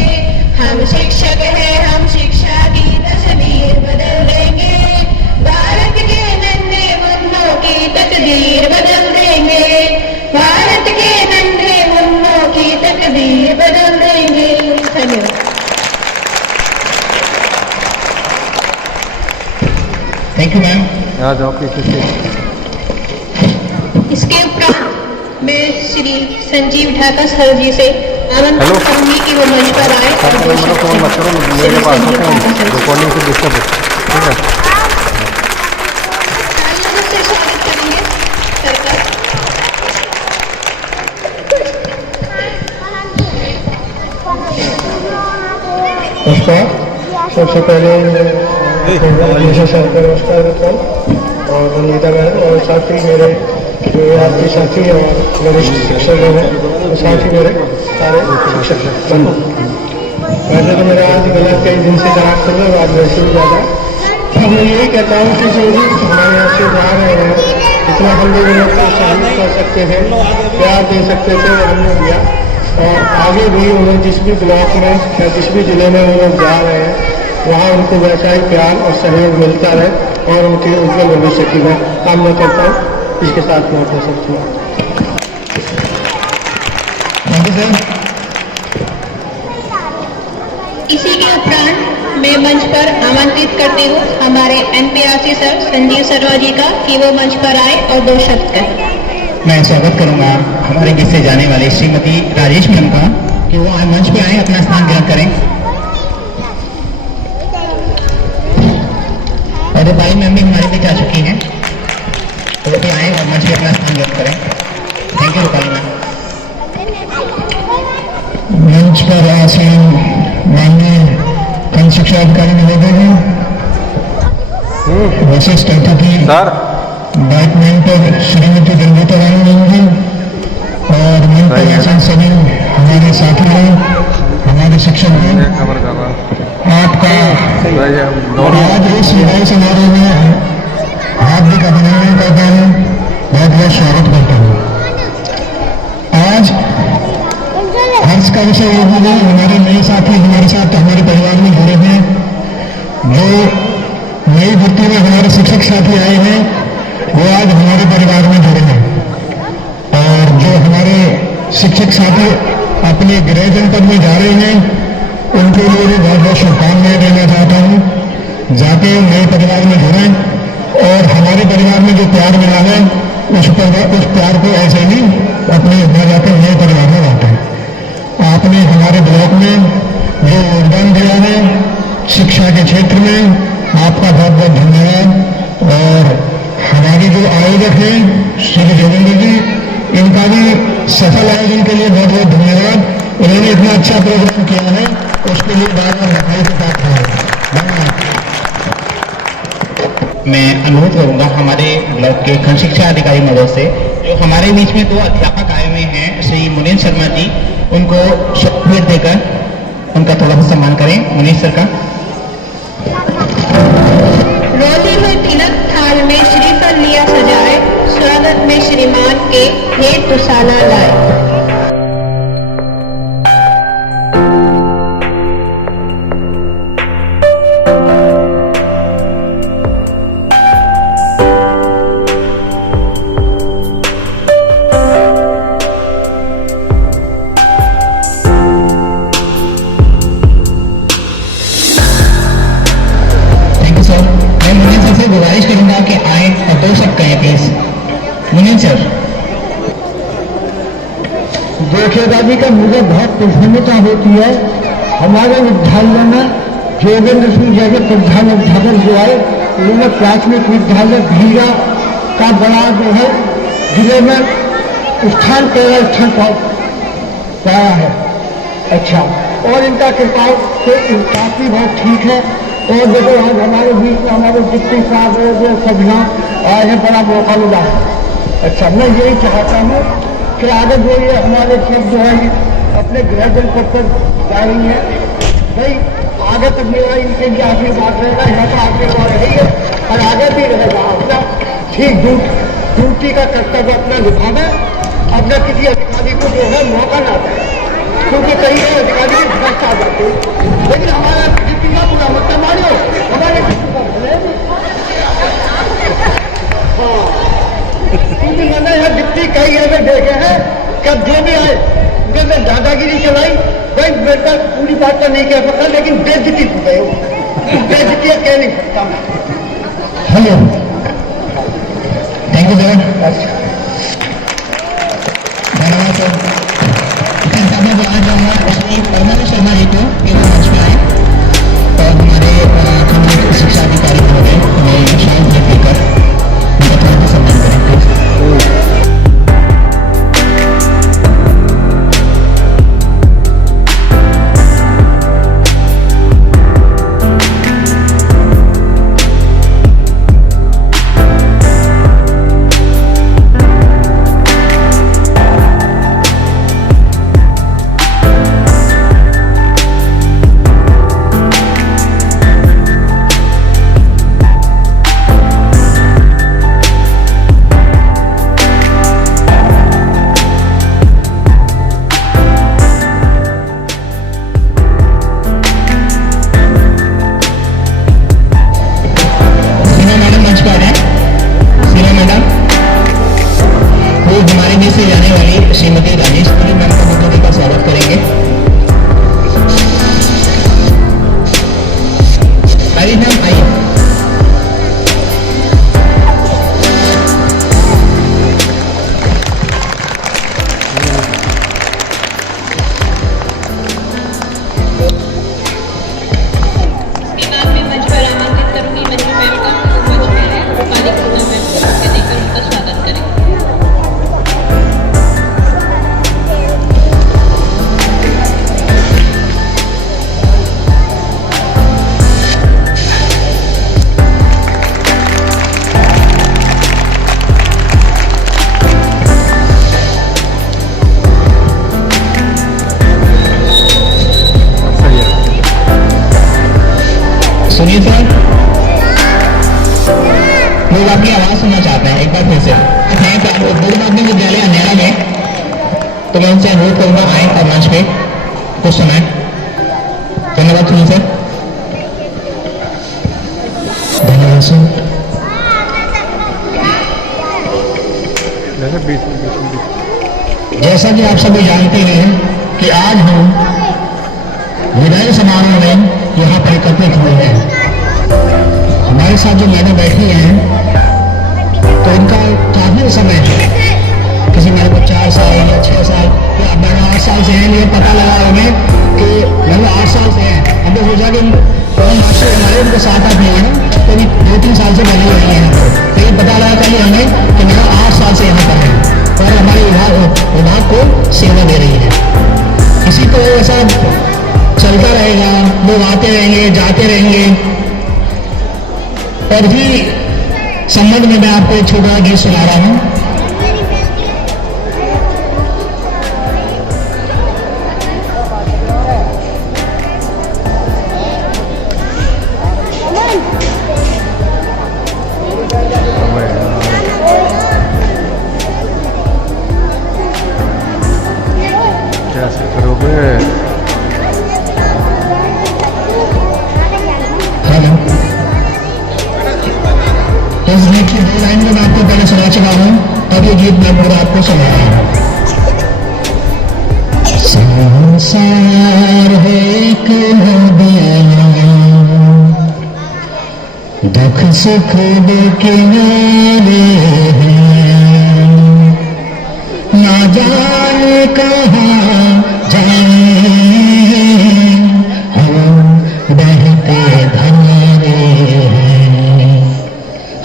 हम शिक्षक हैं, हम शिक्षा की तस्वीर बदल देंगे। भारत के नन्हे मुन्नों की तकदीर बदल देंगे। भारत के नन्हे मुन्नों की तकदीर बदल देंगे। धन्यवाद। Thank you ma'am. आ जाओ पीछे से। इसके उपरांत मैं श्री संजीव ढाका सर जी से आमंत्रित करूंगी कि वो मंच पर आए और दो शब्द फोन मत करो, मेरे पास रिकॉर्डिंग से डिस्टर्ब है, ठीक है। तालियों से स्वागत करेंगे सर का। नमस्कार। सबसे पहले सर का नमस्कार करता हूँ और वंदिता मैडम और साथ ही मेरे जो आपके साथी और वरिष्ठ शिक्षक लोग हैं, और साथ ही मेरे सारे शिक्षक बंधु। वैसे तो मेरा आज गला कई दिन से खराब कर रहा है, आज वैसे ही ज़्यादा। अब मैं यही कहता हूँ कि जो भी हमारे यहाँ से जा रहे हैं, जितना हम लोग उन्हें सहयोग कर सकते थे, प्यार दे सकते थे, वो हमने दिया। और आगे भी उन्हें जिस भी ब्लॉक में या जिस भी जिले में वो लोग जा रहे हैं, वहाँ उनको वैसा ही प्यार और सहयोग मिलता रहे और उनके उज्जवल भविष्य की मैं कामना करता हूँ। इसके साथ मैं अपना सब हुआ। इसी के उपरांत मैं मंच पर आमंत्रित करती हूँ हमारे NPRC सर संजीव शर्मा जी का कि वो मंच पर आए और दो शब्द कहें। मैं स्वागत करूंगा हमारे बीच से जाने वाली श्रीमती राजेश मैम का कि वो आज मंच पे आए, अपना स्थान ग्रहण करें। और रूपाली मैम भी हमारे बीच आ चुकी हैं, तो वो भी आए और मंच पे अपना स्थान ग्रहण करें। Thank you Rupali ma'am. मंच पर आसीन माननीय खंड शिक्षा अधिकारी महोदय हैं, वशिष्ठ अतिथि सर बैडमिंटन श्रीमती रंजिता रानी जी और मंच पर आसीन सभी हमारे साथी हैं, हमारे शिक्षक हैं। खबर कर रहा आपका दोनों आज इस विदाई समारोह में हार्दिक अभिनंदन करता हूँ, बहुत बहुत स्वागत करता हूँ। आज हर्ष का विषय ये भी है, हमारे नए साथी हमारे साथ हमारे परिवार में जुड़े हैं, जो नई वृत्ति में हमारे शिक्षक साथी आए हैं, वो आज हमारे परिवार में जुड़े हैं। और जो हमारे शिक्षक साथी अपने गृह जनपद में जा रहे हैं, उनके लिए भी बहुत बहुत शुभकामनाएं देना चाहता हूँ। जाके नए परिवार में जुड़ें और हमारे परिवार में जो प्यार मिला है उस प्यार को ऐसे ही अपने घर जाकर नए परिवार में बांटें। आपने हमारे ब्लॉक में जो योगदान दिया है शिक्षा के क्षेत्र में, आपका बहुत बहुत धन्यवाद। और हमारी जो आयोजक हैं श्री देवेंद्र जी, सरकारी सफल आयोजन के लिए बहुत बहुत धन्यवाद। उन्होंने इतना अच्छा प्रोग्राम किया है, उसके लिए बार बार बधाई के साथ धन्यवाद। मैं अनुरोध करूंगा हमारे ब्लॉक के खंड शिक्षा अधिकारी महोदय से, जो हमारे बीच में 2 अध्यापक आए हुए हैं, श्री मुनीष शर्मा जी, उनको भेंट देकर उनका थोड़ा सा सम्मान करें। मुनीष सर का रोटी हुई तिलक थाल में श्रीफल लिया सजाए, स्वागत में श्रीमान के भेंट दुसाला लाए। गुजारिश करूंगा कि आए और 2 शब्द कहें प्लीज। मुनीष सर। देखिए दादी का मुझे बहुत प्रसन्नता होती है, हमारे विद्यालय में जोगेंद्र सिंह जैसे प्रधान अध्यापक जो आए, उन्होंने प्राथमिक विद्यालय भीरा का बड़ा जो है जिले में स्थान पाया है। अच्छा, और इनका कृपा से काफी बहुत ठीक है। और देखो आज हमारे बीच में हमारे डिप्टी साहब जो सभी आए हैं, बड़ा मौका मिला है। अच्छा, मैं यही चाहता हूँ कि आगे जो ये हमारे सब जो है अपने गृह जनपद पर जा रही है, भाई आगे तक मेरा इनके लिए आशीर्वाद रहेगा, यहाँ का आशीर्वाद रहेगा और आगे भी रहेगा। अपना ठीक ड्यूटी का कर्तव्य अपना निभाना, अपना किसी अधिकारी को जो है मौका ना दें, क्योंकि कई कई अधिकारी भ्रष्ट आ जाते हैं। लेकिन हमारा डिप्टी का पूरा मतलब मानो हमारे हाँ, क्योंकि मैंने यह डिप्टी कई जगह देखे हैं कि अब जो भी आए उन्होंने दादागिरी चलाई। भाई मेरे पास पूरी बात तो नहीं कह सकता, लेकिन बेइज्जती हो गए हो, बेइज्जती कह नहीं सकता मैं। Hello, thank you sir. धन्यवाद सर। आज हमारे श्री परमानंद शर्मा जी को मंच में आए और हमारे खंड शिक्षा अधिकारी महोदय हमें शायद भेंट देकर उनका थोड़ा सा सम्मान करें। श्रीमती राजेश मैम का महोदय का स्वागत करेंगे। आइए मैम, आइए। मैं मंच पर आमंत्रित करूंगी मंजू मैम का, मंच में है रूपाली खुदा मैम को मौके देकर उनका स्वागत करें। सुनिए सर, लोग आपकी आवाज सुनना चाहते हैं एक बार फिर से। माध्यमिक विद्यालय अंधेरा में, तो मैं उनसे अनुरोध करूंगा आए और मंच पे कुछ समय। धन्यवाद। सुनिए सर। धन्यवाद सर। जैसा कि आप सभी जानते हैं कि आज हम विदाई समारोह में यहाँ पर एकत्रित हुए हैं। हमारे साथ जो मैडम बैठी हैं, तो इनका काफी समय है, किसी मेरे को 4 साल या 6 साल या मैंने 8 साल से हैं। ये पता लगा हमें कि मैंने 8 साल से हैं। हमने सोचा कि मास्टर हमारे उनके साथ आप हैं, तो 2-3 साल से बने हुए हैं यहाँ पर। तो ये पता लगा था कि हमें कि मेरा 8 साल से यहाँ पर है और हमारे पर भी संबंध में मैं आपको एक छोटा गीत सुना रहा हूं। कैसे करोगे? हेलो, इस गीत की 2 लाइन में मैं आपको पहले सुना चुका हूं, अब ये गीत मैं पूरा आपको सुना रहा हूं। संसार है एक नदिया, दुख सुख दे किनारे हैं, ना जाने कहाँ जाए हम बहते धारे हैं,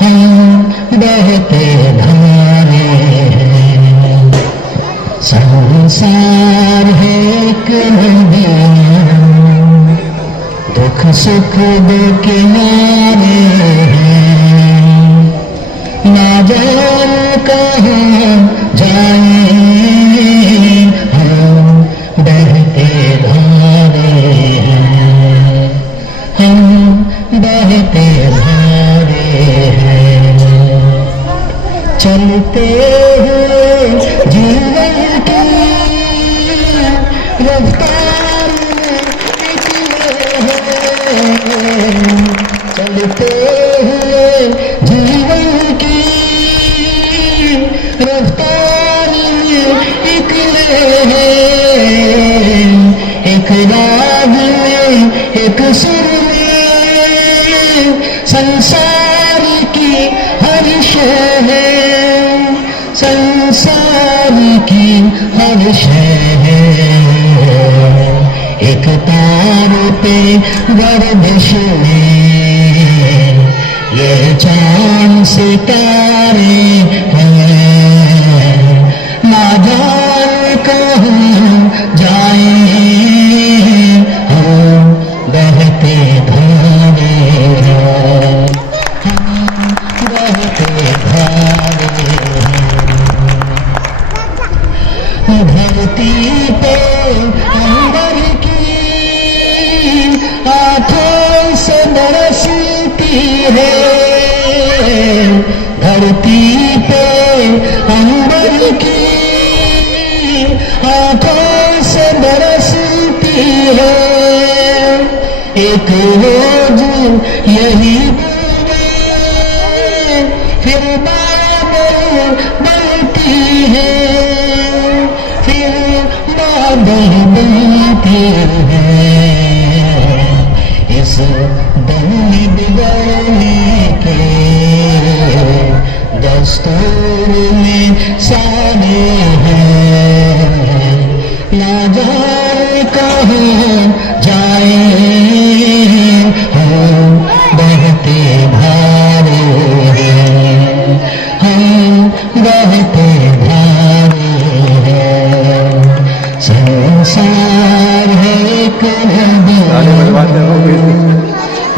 हम बहते धारे हैं। संसार है एक नदिया, दुख सुख दे किनारे हैं, ना जाने कहाँ जाए हम बहते धारे हैं, हम बहते धारे हैं। चलते हुए जीवन की रफ्तार में निकले हैं, चलते हुए जीवन की रफ्तार में निकले हैं, एक राग में एक सुर में संसार की हर शय है, संसार की हर शय है। एक तार पे गर्दिश में ये चांद सितारे हैं, ना जाने कहाँ जाए हम बहते धारे हैं, हम बहते धारे हैं। धरती पे अंबर की आंखों से बरसती है, धरती पे अंबर की आंखों से बरसती है। एक रोज यही बूंदें फिर बादल बनती है, फिर बादल बनती है। इस बनी बिगड़ने के दस्तूर में सारे हैं, ना जाने कहाँ जाए हम बहते धारे हैं, हम बहते धारे हैं। संसार है एक नदी,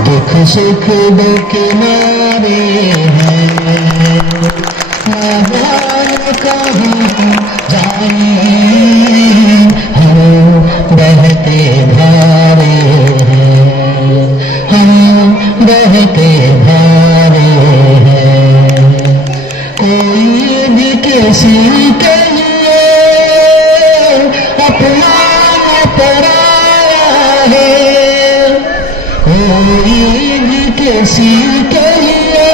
दुख सुख दो किनारे हैं, ना जाने कहाँ जाए हम बहते धारे हैं, हम बहते धारे हैं। कोई भी किसी के लिए अपना पराया है, कोई भी किसी के लिए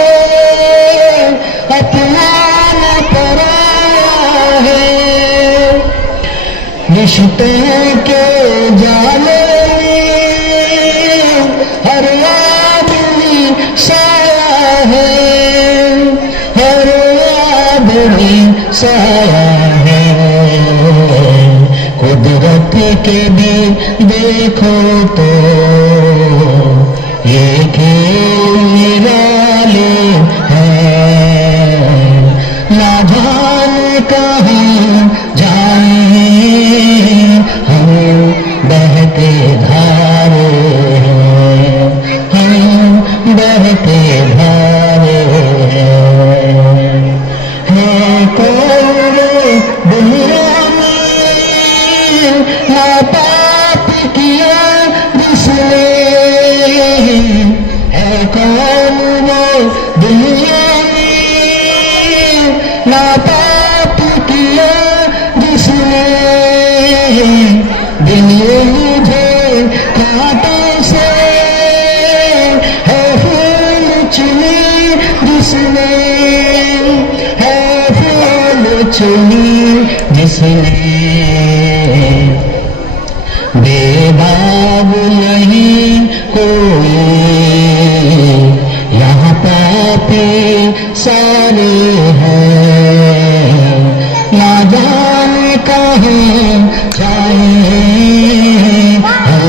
अपना पराया है। रिश्तों के जाले में हर आदमी साया है, हर आदमी साया है। कुदरत के भी देखो तो ये खेल निराले हैं, ना जाने कहाँ जाए हम बहते धारे हैं, हम बहते धारे दुनिया में ना पाप किया जिसने, है कौन वो दुनिया में ना पाप किया जिसने, दिल मुझे कांटों से है फूल चुनी जिसने, है फूल चुनी जिसने, बेदाग नहीं कोई यहाँ पापी सारे हैं, ना जाने कहाँ जाए हम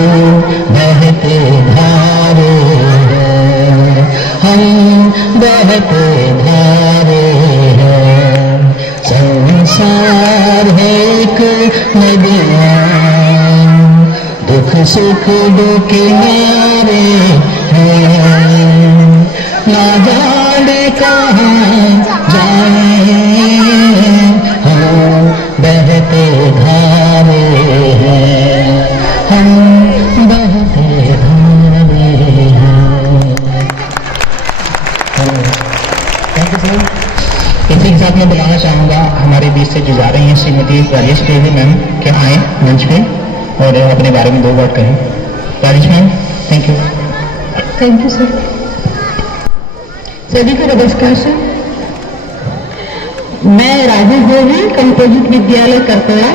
बहते धारे हैं, हम बहते धारे हैं, संसार है एक नदियाँ, दुख सुख दो किनारे हैं, ना जाने कहाँ जाए हम बहते धारे हैं, हम बहते धारे हैं। Thank you sir. इसी के साथ मैं बुलाना चाहूँगा हमारे बीच से जो जा रही हैं श्रीमती राजेश देवी मैम, क्या आए मंच पे और अपने बारे में 2 वर्ड कहें। Rajesh ma'am, thank you. Thank you sir. सभी को नमस्कार सर। मैं राजेश देवी कंपोजिट विद्यालय करतोया,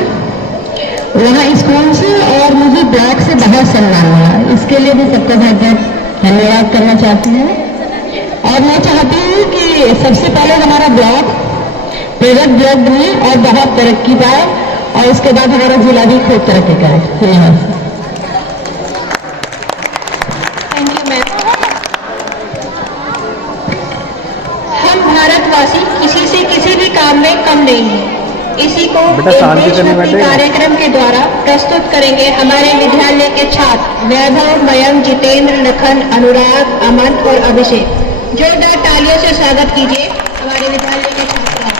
वहाँ स्कूल से और मुझे ब्लॉक से बहुत सम्मान मिला, इसके लिए मैं सबका बहुत बहुत धन्यवाद करना चाहती हूँ। और मैं चाहती हूँ कि सबसे पहले हमारा ब्लॉक प्रोजेक्ट ब्लॉक बने और बहुत तरक्की पाए, और उसके बाद हमारा जिला भी खूब तरक्की करे। धन्यवाद। Thank you ma'am. हम भारतवासी किसी से किसी भी काम में कम नहीं हैं। इसी को बेटा, एक शांति से नहीं देशभक्ति बैठेगा। कार्यक्रम के द्वारा प्रस्तुत करेंगे हमारे विद्यालय के छात्र वैभव, मयंक, जितेंद्र, लखन, अनुराग, अमन और अभिषेक। जोरदार तालियों से स्वागत कीजिए हमारे विद्यालय के छात्रों का।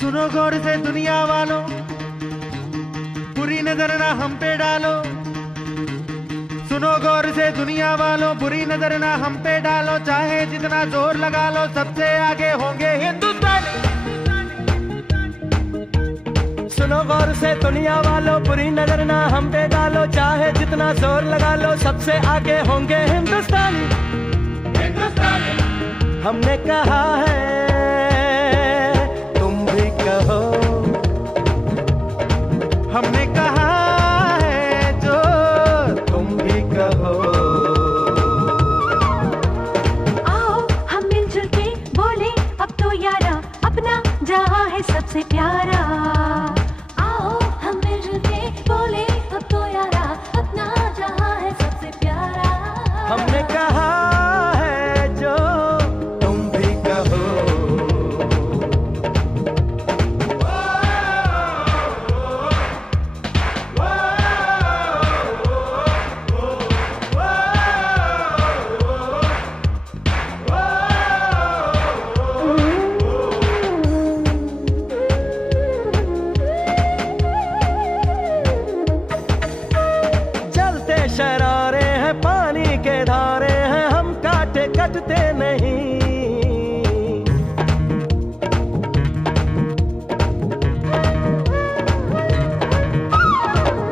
सुनो गौर से दुनिया वालों, बुरी नजर ना हम पे डालो। सुनो गौर से दुनिया वालों, बुरी नजर ना हम पे डालो। चाहे जितना जोर लगा लो, सबसे आगे होंगे हिंदुस्तानी। सुनो गौर से दुनिया वालों, बुरी नजर ना हम पे डालो। चाहे जितना जोर लगा लो, सबसे आगे होंगे हिंदुस्तानी। हमने कहा है, कहो, हमने कहा है जो तुम भी कहो। आओ हम मिलजुल के बोले अब तो यारा, अपना जहां है सबसे प्यारा। आओ हम मिलजुल के बोले अब तो यारा, अपना जहां है सबसे प्यारा। हमने कहा है जो तुम भी कहो। शरारे हैं, पानी के धारे हैं, हम काटे कटते नहीं।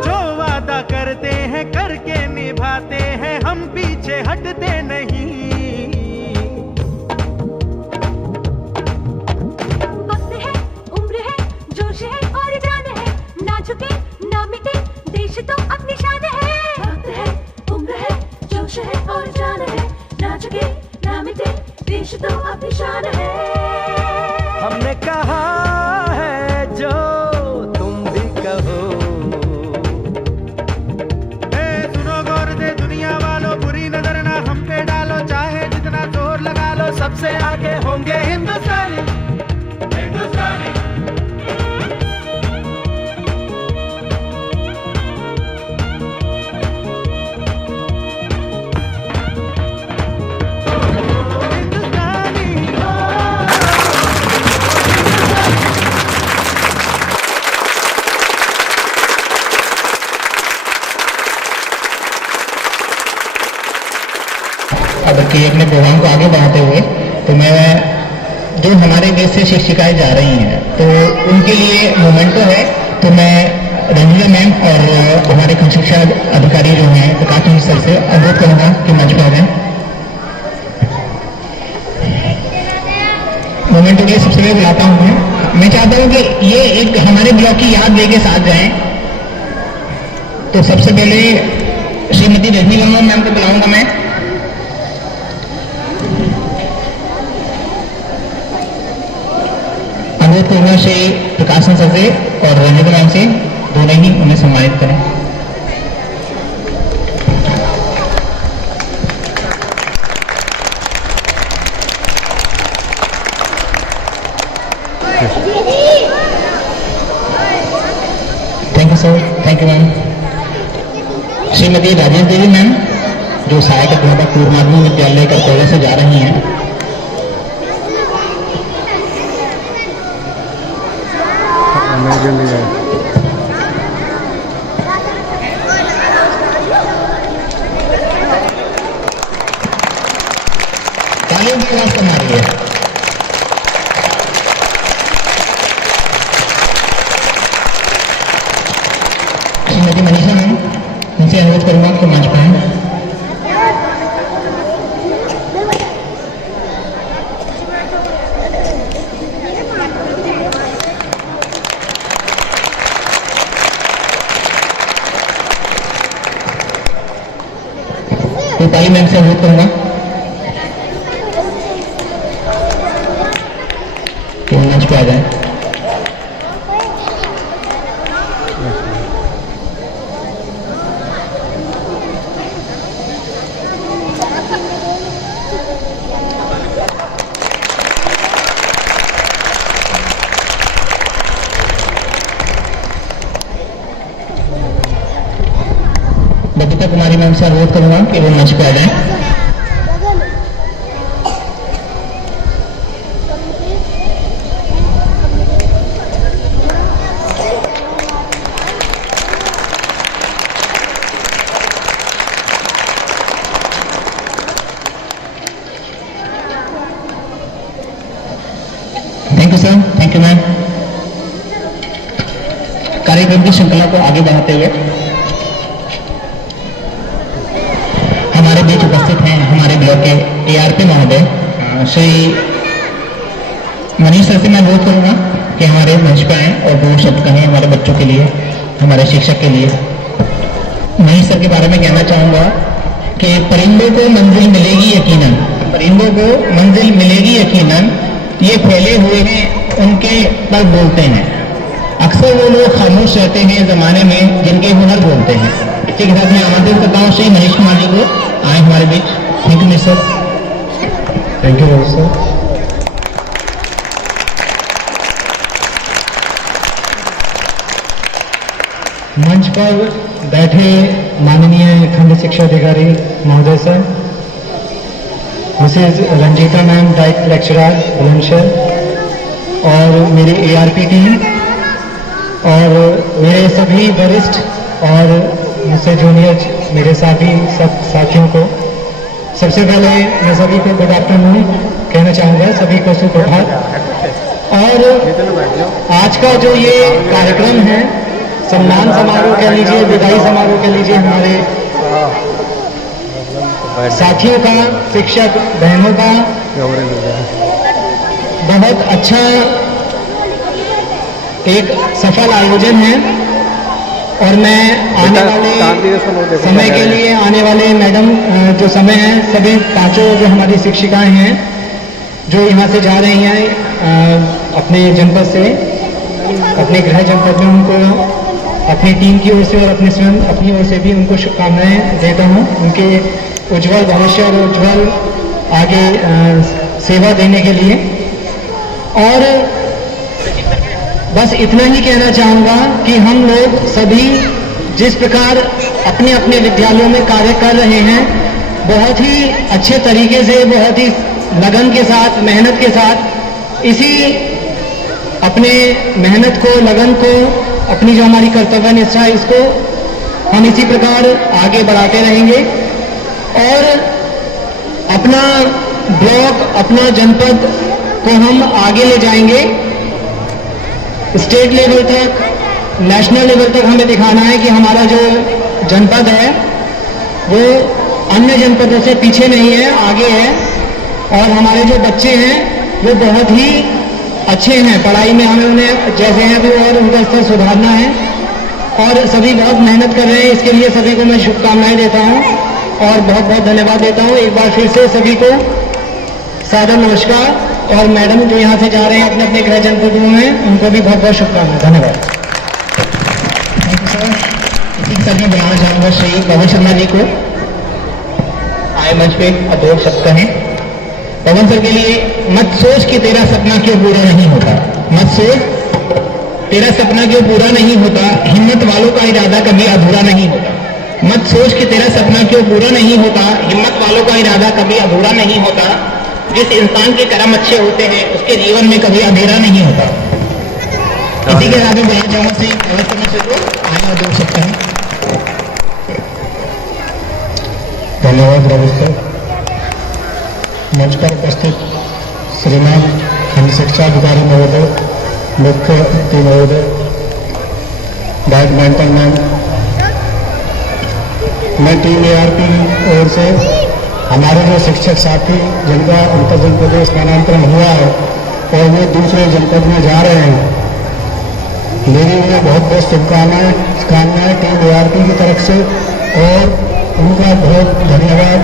जो वादा करते हैं करके निभाते हैं, हम पीछे हटते नहीं। वक्त है, उम्र है, जोश है और जान है, ना झुके ना मिटे देश तो अपनी शान है। जोश है और जान है, ना झुके ना मिटे देश तो अपनी शान है। हमने कहा है जो तुम भी कहो। सुनो गौर से दुनिया वालों, बुरी नजर ना हम पे डालो। चाहे जितना जोर लगा लो, सबसे आगे होंगे हिंदुस्तानी। अब कि अपने प्रोग्राम को आगे बढ़ाते हुए तो मैं जो हमारे देश से शिक्षिकाएं जा रही हैं तो उनके लिए मोमेंटो है, तो मैं रंजीला मैम और हमारे खंड शिक्षा अधिकारी जो हैं प्रकाश सर से अनुरोध करूंगा कि मंच पर आ जाएं। मोमेंटो के लिए सबसे पहले बुलाता हूँ। मैं चाहता हूँ कि ये एक हमारे ब्लॉक की याद लेके साथ जाएं। तो सबसे पहले श्रीमती रजनी वर्मा मैम को बुलाऊंगा मैं। अनुरोध करूंगा श्री प्रकाश सर से और रंजीला मैम से दोनों ही उन्हें सम्मानित करें। Thank you sir, thank you ma'am. Shrimati Rajesh Devi ma'am जो सहायक अध्यापक पूर्व माध्यमिक विद्यालय करतौला से जा रही हैं। मेरे लिए तालियों की आवाज कमा रही है। श्रीमती मनीषा मैम, उनसे अनुरोध करूंगा कि मंच पर आएं। रूपाली मैम से अनुरोध करूंगा कि मंच पे आ जाए। बबीता कुमारी मैम से अनुरोध करूंगा कि वो मंच पे आ जाएं। Thank you sir, thank you ma'am. कार्यक्रम की श्रृंखला को आगे बढ़ाते हुए हमारे बीच उपस्थित हैं हमारे ब्लॉक के एआरपी महोदय श्री मनीष सर से मैं अनुरोध करूंगा कि हमारे मंच पर आएं और दो शब्द कहें हमारे बच्चों के लिए, हमारे शिक्षक के लिए। मनीष सर के बारे में कहना चाहूंगा कि परिंदों को मंजिल मिलेगी यकीनन, परिंदों को मंजिल मिलेगी यकीनन, ये फैले हुए हैं उनके पर बोलते हैं। अक्सर वो लोग खामोश रहते हैं जमाने में जिनके हुनर बोलते हैं। इसी के साथ मैं आमंत्रित करता हूँ श्री मनीष कुमार जी को आए हमारे बीच। Thank you sir. Thank you sir. मंच पर बैठे माननीय खंड शिक्षा अधिकारी महोदय sir, Mrs Ranjita ma'am DIET lecturer Bulandshahr और मेरी एआरपी टीम और मेरे सभी वरिष्ठ और मुझसे जूनियर मेरे साथी सब साथियों को सबसे पहले मैं सभी को गुड आफ्टरनून कहना चाहूँगा, सभी को सुप्रभात। और आज का जो ये कार्यक्रम है सम्मान समारोह कह लीजिए, विदाई समारोह कह लीजिए, हमारे साथियों का, शिक्षक बहनों का बहुत अच्छा एक सफल आयोजन है। और मैं आने वाले समय के लिए, आने वाले मैडम जो समय है, सभी पांचों जो हमारी शिक्षिकाएं हैं जो यहाँ से जा रही हैं अपने जनपद से, अपने गृह जनपद में, उनको अपनी टीम की ओर से और अपने स्वयं अपनी ओर से भी उनको शुभकामनाएं देता हूँ, उनके उज्जवल भविष्य और उज्जवल आगे सेवा देने के लिए। और बस इतना ही कहना चाहूँगा कि हम लोग सभी जिस प्रकार अपने अपने विद्यालयों में कार्य कर रहे हैं, बहुत ही अच्छे तरीके से, बहुत ही लगन के साथ, मेहनत के साथ, इसी अपने मेहनत को, लगन को, अपनी जो हमारी कर्तव्य निष्ठा है, इसको हम इसी प्रकार आगे बढ़ाते रहेंगे और अपना ब्लॉक, अपना जनपद को हम आगे ले जाएंगे। स्टेट लेवल तक, नेशनल लेवल तक हमें दिखाना है कि हमारा जो जनपद है वो अन्य जनपदों से पीछे नहीं है, आगे है। और हमारे जो बच्चे हैं वो बहुत ही अच्छे हैं पढ़ाई में, हमें उन्हें जैसे हैं भी और उनका स्तर सुधारना है। और सभी बहुत मेहनत कर रहे हैं, इसके लिए सभी को मैं शुभकामनाएं देता हूं और बहुत बहुत धन्यवाद देता हूं। एक बार फिर से सभी को सादर नमस्कार। और मैडम जो यहाँ से जा रहे हैं अपने अपने गृह जनपदों में, उनको भी बहुत बहुत शुभकामनाएं। धन्यवाद। Thank you sir. इसी के साथ मैं बुलाना चाहूंगा श्री पवन शर्मा जी को। आए मंच पे अब 2 शब्द कहें। पवन सर के लिए, मत सोच कि तेरा सपना क्यों पूरा नहीं होता, मत सोच तेरा सपना क्यों पूरा नहीं होता, हिम्मत वालों का इरादा कभी अधूरा नहीं होता। मत सोच कि तेरा सपना क्यों पूरा नहीं होता, हिम्मत वालों का इरादा कभी अधूरा नहीं होता। जिस इंसान के कर्म अच्छे होते हैं उसके जीवन में कभी अंधेरा नहीं होता। इसी के साथ में बुलाना चाहूंगा श्री पवन शर्मा को। आए और 2 शब्द कहें। धन्यवाद रवि सर। मंच पर उपस्थित श्रीमान खंड शिक्षा अधिकारी महोदय, मुख्य अतिथि महोदय, बैडमिंटन मैम, मैं टीम ARP की ओर से हमारे जो शिक्षक साथी जिनका अंतर जनपदीय स्थानांतरण हुआ है और वो दूसरे जनपद में जा रहे हैं, मेरी उन्हें बहुत बहुत शुभकामनाएं टीम ARP की तरफ से। और उनका बहुत धन्यवाद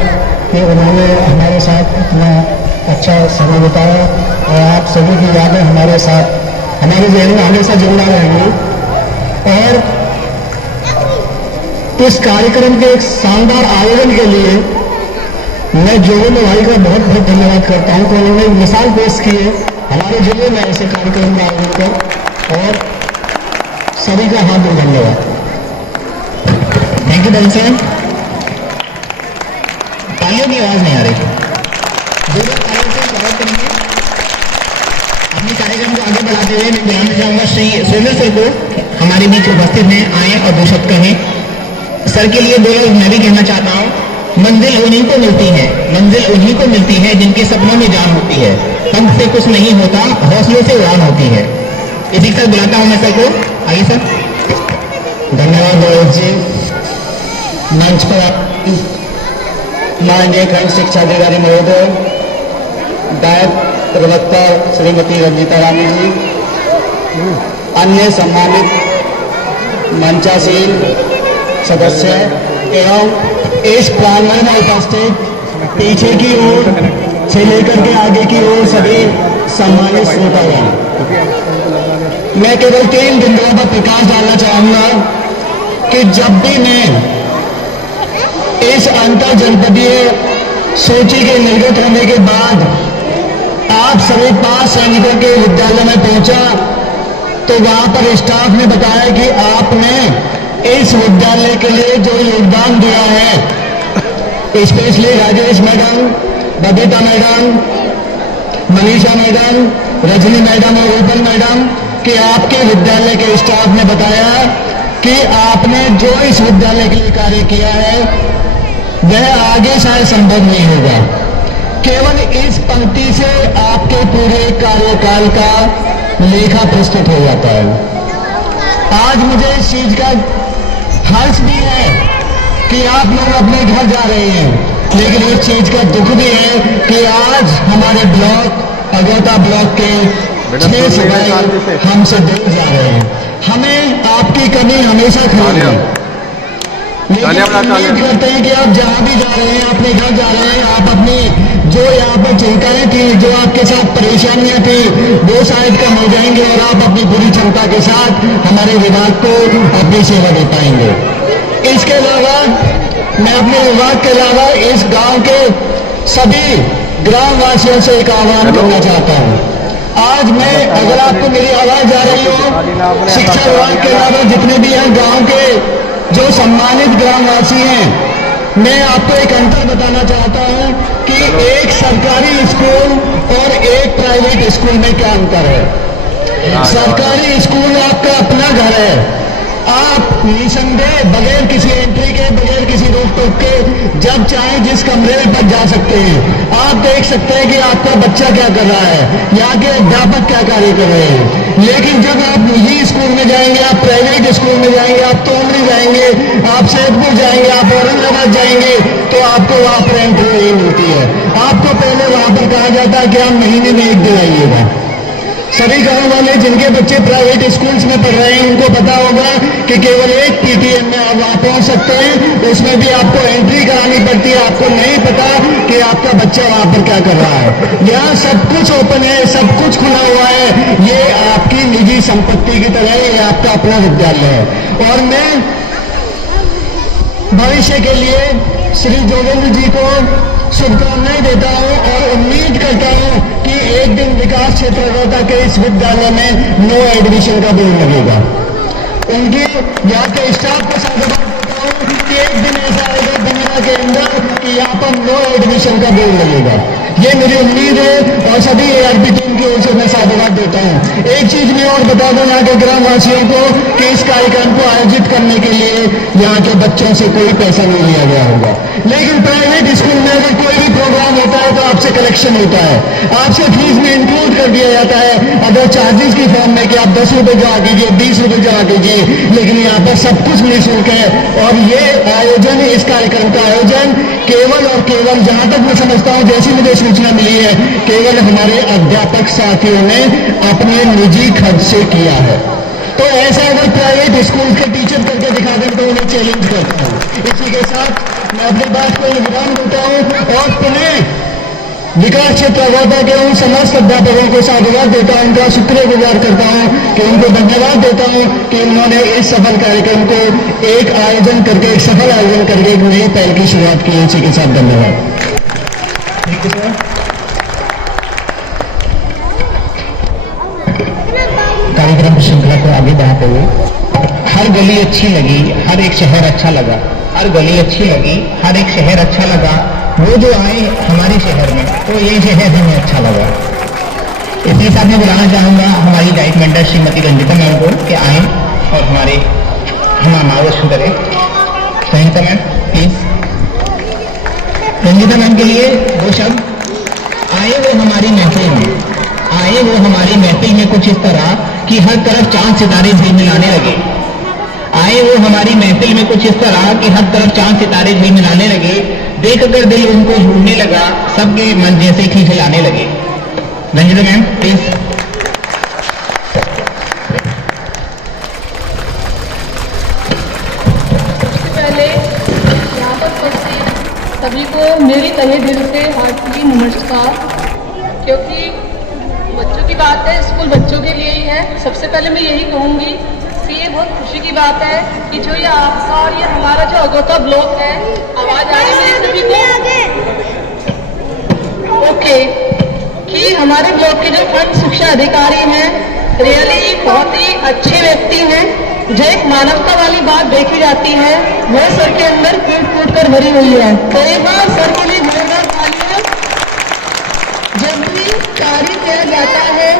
कि उन्होंने हमारे साथ इतना अच्छा समय बिताया और आप सभी की यादें हमारे साथ, हमारे जहन में हमेशा जिंदा रहेंगी। और इस कार्यक्रम के एक शानदार आयोजन के लिए मैं जोगेंद्र भाई का बहुत बहुत धन्यवाद करता हूं कि उन्होंने मिसाल पेश की है हमारे जिले में ऐसे कार्यक्रम का आयोजन कर। और सभी का हार्दिक धन्यवाद। Thank you Pawan sir. तालियों की आवाज नहीं आ रही, जोरदार तालियों से स्वागत करेंगे। अपने कार्यक्रम को आगे बढ़ाते हुए मैं बुलाना चाहूंगा श्री सोमेश सर को। हमारे बीच उपस्थित हैं, आए और 2 शब्द कहें। सर के लिए 2 लोग मैं भी कहना चाहता हूँ। मंजिल उन्हीं को मिलती है, मंजिल उन्हीं को मिलती है जिनके सपनों में जान होती है। पंख से कुछ नहीं होता, हौसले से उड़ान होती है। इसी तरह बुलाता हूँ मैं सर को। आइए सर। धन्यवाद रोहित जी। मंच पर माननीय खंड शिक्षा अधिकारी महोदय, डायट प्रवक्ता श्रीमती रंजीता रानी जी, अन्य सम्मानित मंचासीन सदस्य एवं इस प्रांगण में उपस्थित पीछे की ओर से लेकर के आगे की ओर सभी सम्मानित श्रोतागण, मैं केवल 3 बिंदुओं पर प्रकाश डालना चाहूंगा कि जब भी मैं इस अंतर जनपदीय सूची के निर्गत होने के बाद आप सभी 5 सैनिकों के विद्यालय में पहुंचा तो वहां पर स्टाफ ने बताया कि आपने इस विद्यालय के लिए जो योगदान दिया है, specially Rajesh madam, Babita madam, Manisha madam, Rajni madam और रूपल मैडम, कि आपके विद्यालय के स्टाफ ने बताया कि आपने जो इस विद्यालय के लिए कार्य किया है वह आगे शायद संभव नहीं होगा। केवल इस पंक्ति से आपके पूरे कार्यकाल का लेखा प्रस्तुत हो जाता है। आज मुझे इस चीज का हर्ष भी है कि आप लोग अपने घर जा रहे हैं, लेकिन इस चीज का दुख भी है कि आज हमारे ब्लॉक, अगोता ब्लॉक के 6 सिपाही हमसे दूर जा रहे हैं। हमें आपकी कमी हमेशा खली है, लेकिन उम्मीद करते हैं कि आप जहां भी जा रहे हैं, अपने घर जा रहे हैं, आप अपनी जो यहाँ पर चिंताएं थी, जो आपके साथ परेशानियां थी, वो शायद कम हो जाएंगे और आप अपनी पूरी क्षमता के साथ हमारे विभाग को अपनी सेवा दे पाएंगे। इसके अलावा मैं अपने विभाग के अलावा इस गांव के सभी ग्रामवासियों से एक आह्वान करना चाहता हूं। आज मैं, अगर आपको मेरी आवाज आ रही हो, शिक्षा विभाग के अलावा जितने भी हैं गांव के जो सम्मानित ग्रामवासी हैं, मैं आपको एक अंतर बताना चाहता हूं कि एक सरकारी स्कूल और एक प्राइवेट स्कूल में क्या अंतर है। सरकारी स्कूल आपका अपना घर है, आप निसंदेह बगैर किसी एंट्री के, बगैर किसी रोक टोक के जब चाहे जिस कमरे पर जा सकते हैं। आप देख सकते हैं कि आपका बच्चा क्या कर रहा है, यहाँ के अध्यापक क्या कार्य कर रहे हैं। लेकिन जब आप निजी स्कूल में जाएंगे, आप प्राइवेट स्कूल में जाएंगे, आप तोमरी जाएंगे, आप सैदपुर जाएंगे, आप औरंगाबाद जाएंगे, तो आपको वहां पर एंट्री नहीं मिलती है। आपको पहले वहां पर कहा जाता है कि आप महीने में एक दिन आइएगा। सभी गांव वाले जिनके बच्चे प्राइवेट स्कूल्स में पढ़ रहे हैं उनको पता होगा कि केवल एक पीटीएम में आप वहां पहुंच सकते हैं, उसमें भी आपको एंट्री करानी पड़ती है। आपको नहीं पता कि आपका बच्चा वहां पर क्या कर रहा है। यहाँ सब कुछ ओपन है, सब कुछ खुला हुआ है। ये आपकी निजी संपत्ति की तरह ये आपका अपना विद्यालय है। और मैं भविष्य के लिए श्री जोगेंद्र जी को शुभकामनाएं देता हूं और उम्मीद करता हूं कि एक दिन विकास क्षेत्र अगौता के इस विद्यालय में नो एडमिशन का बोर्ड लगेगा। उनके यहाँ के स्टाफ को साधुवाद देता हूं कि एक दिन ऐसा आएगा दुनिया के अंदर कि यहाँ पर नो एडमिशन का बोर्ड लगेगा। ये मेरी उम्मीद है और सभी एआरपी टीम की ओर से मैं साधुवाद देता हूँ। एक चीज मैं और बता दूं यहाँ के ग्रामवासियों को कि इस कार्यक्रम को आयोजित करने के लिए यहाँ के बच्चों से कोई पैसा नहीं लिया गया होगा। लेकिन प्राइवेट स्कूल में अगर कोई भी प्रोग्राम होता है तो आपसे कलेक्शन होता है, आपसे फीस में इंक्लूड कर दिया जाता है अदर चार्जेस की फॉर्म में कि आप 10 रुपए जमा कीजिए, 20 रुपए जमा कीजिए। लेकिन यहाँ पर सब कुछ निःशुल्क है और ये आयोजन, इस कार्यक्रम का आयोजन केवल और केवल, जहां तक मैं समझता हूं, जैसी मुझे सूचना मिली है, केवल हमारे अध्यापक साथियों ने अपने निजी खर्च से किया है। तो ऐसा अगर प्राइवेट स्कूल के टीचर करके दिखा दें तो उन्हें चैलेंज करता हूं। इसी के साथ मैं अपनी बात को विराम देता हूं और पुनः विकास क्षेत्र अगौता के उन समस्त अध्यापकों को साधुवाद देता हूं, उनका शुक्रगुजार करता हूं कि उनको धन्यवाद देता हूं कि उन्होंने इस सफल कार्यक्रम को एक आयोजन करके, एक सफल आयोजन करके एक नई पहल की शुरुआत की। इसी के साथ धन्यवाद। कार्यक्रम श्रृंखला को आगे बढ़ाते हुए, हर गली अच्छी लगी, हर एक शहर अच्छा लगा, हर गली अच्छी लगी, हर एक शहर अच्छा लगा। वो जो आए हमारे शहर में तो ये शहर हमें अच्छा लगा। इसलिए साथ में बुलाना चाहूंगा हमारी guide mentor Shrimati Ranjita ma'am को कि आए और हमारा मार्गदर्शन करें। Ranjita ma'am please. Ranjita ma'am के लिए दो शब्द। आए वो हमारी महफिल में, आए वो हमारी महफिल में कुछ इस तरह कि हर तरफ चांद सितारे झिलमिलाने लगे। आए वो हमारी महफिल में कुछ इस तरह कि हर तरफ चांद सितारे झिलमिलाने लगे। देखकर दिल उनको ढूंढने लगा, सबके मन जैसे खिलखिलाने लगे। Ranjita ma'am please. सबसे पहले यहाँ पर उपस्थित सभी को मेरी तहे दिल से हार्टली नमस्कार। क्योंकि बच्चों की बात है, स्कूल बच्चों के लिए ही है। सबसे पहले मैं यही कहूँगी कि ये बहुत खुशी की बात है कि जो ये आपका और ये हमारा जो अगौता ब्लॉक है, आवाज आ रही है सभी को? ओके, कि हमारे ब्लॉक के जो खंड शिक्षा अधिकारी हैं रियली बहुत ही अच्छे व्यक्ति हैं। जो एक मानवता वाली बात देखी जाती है वो सर के अंदर कूट कर भरी हुई है। तो एक बार सर के लिए जोरदार तालियां। जब भी कार्य किया जाता है,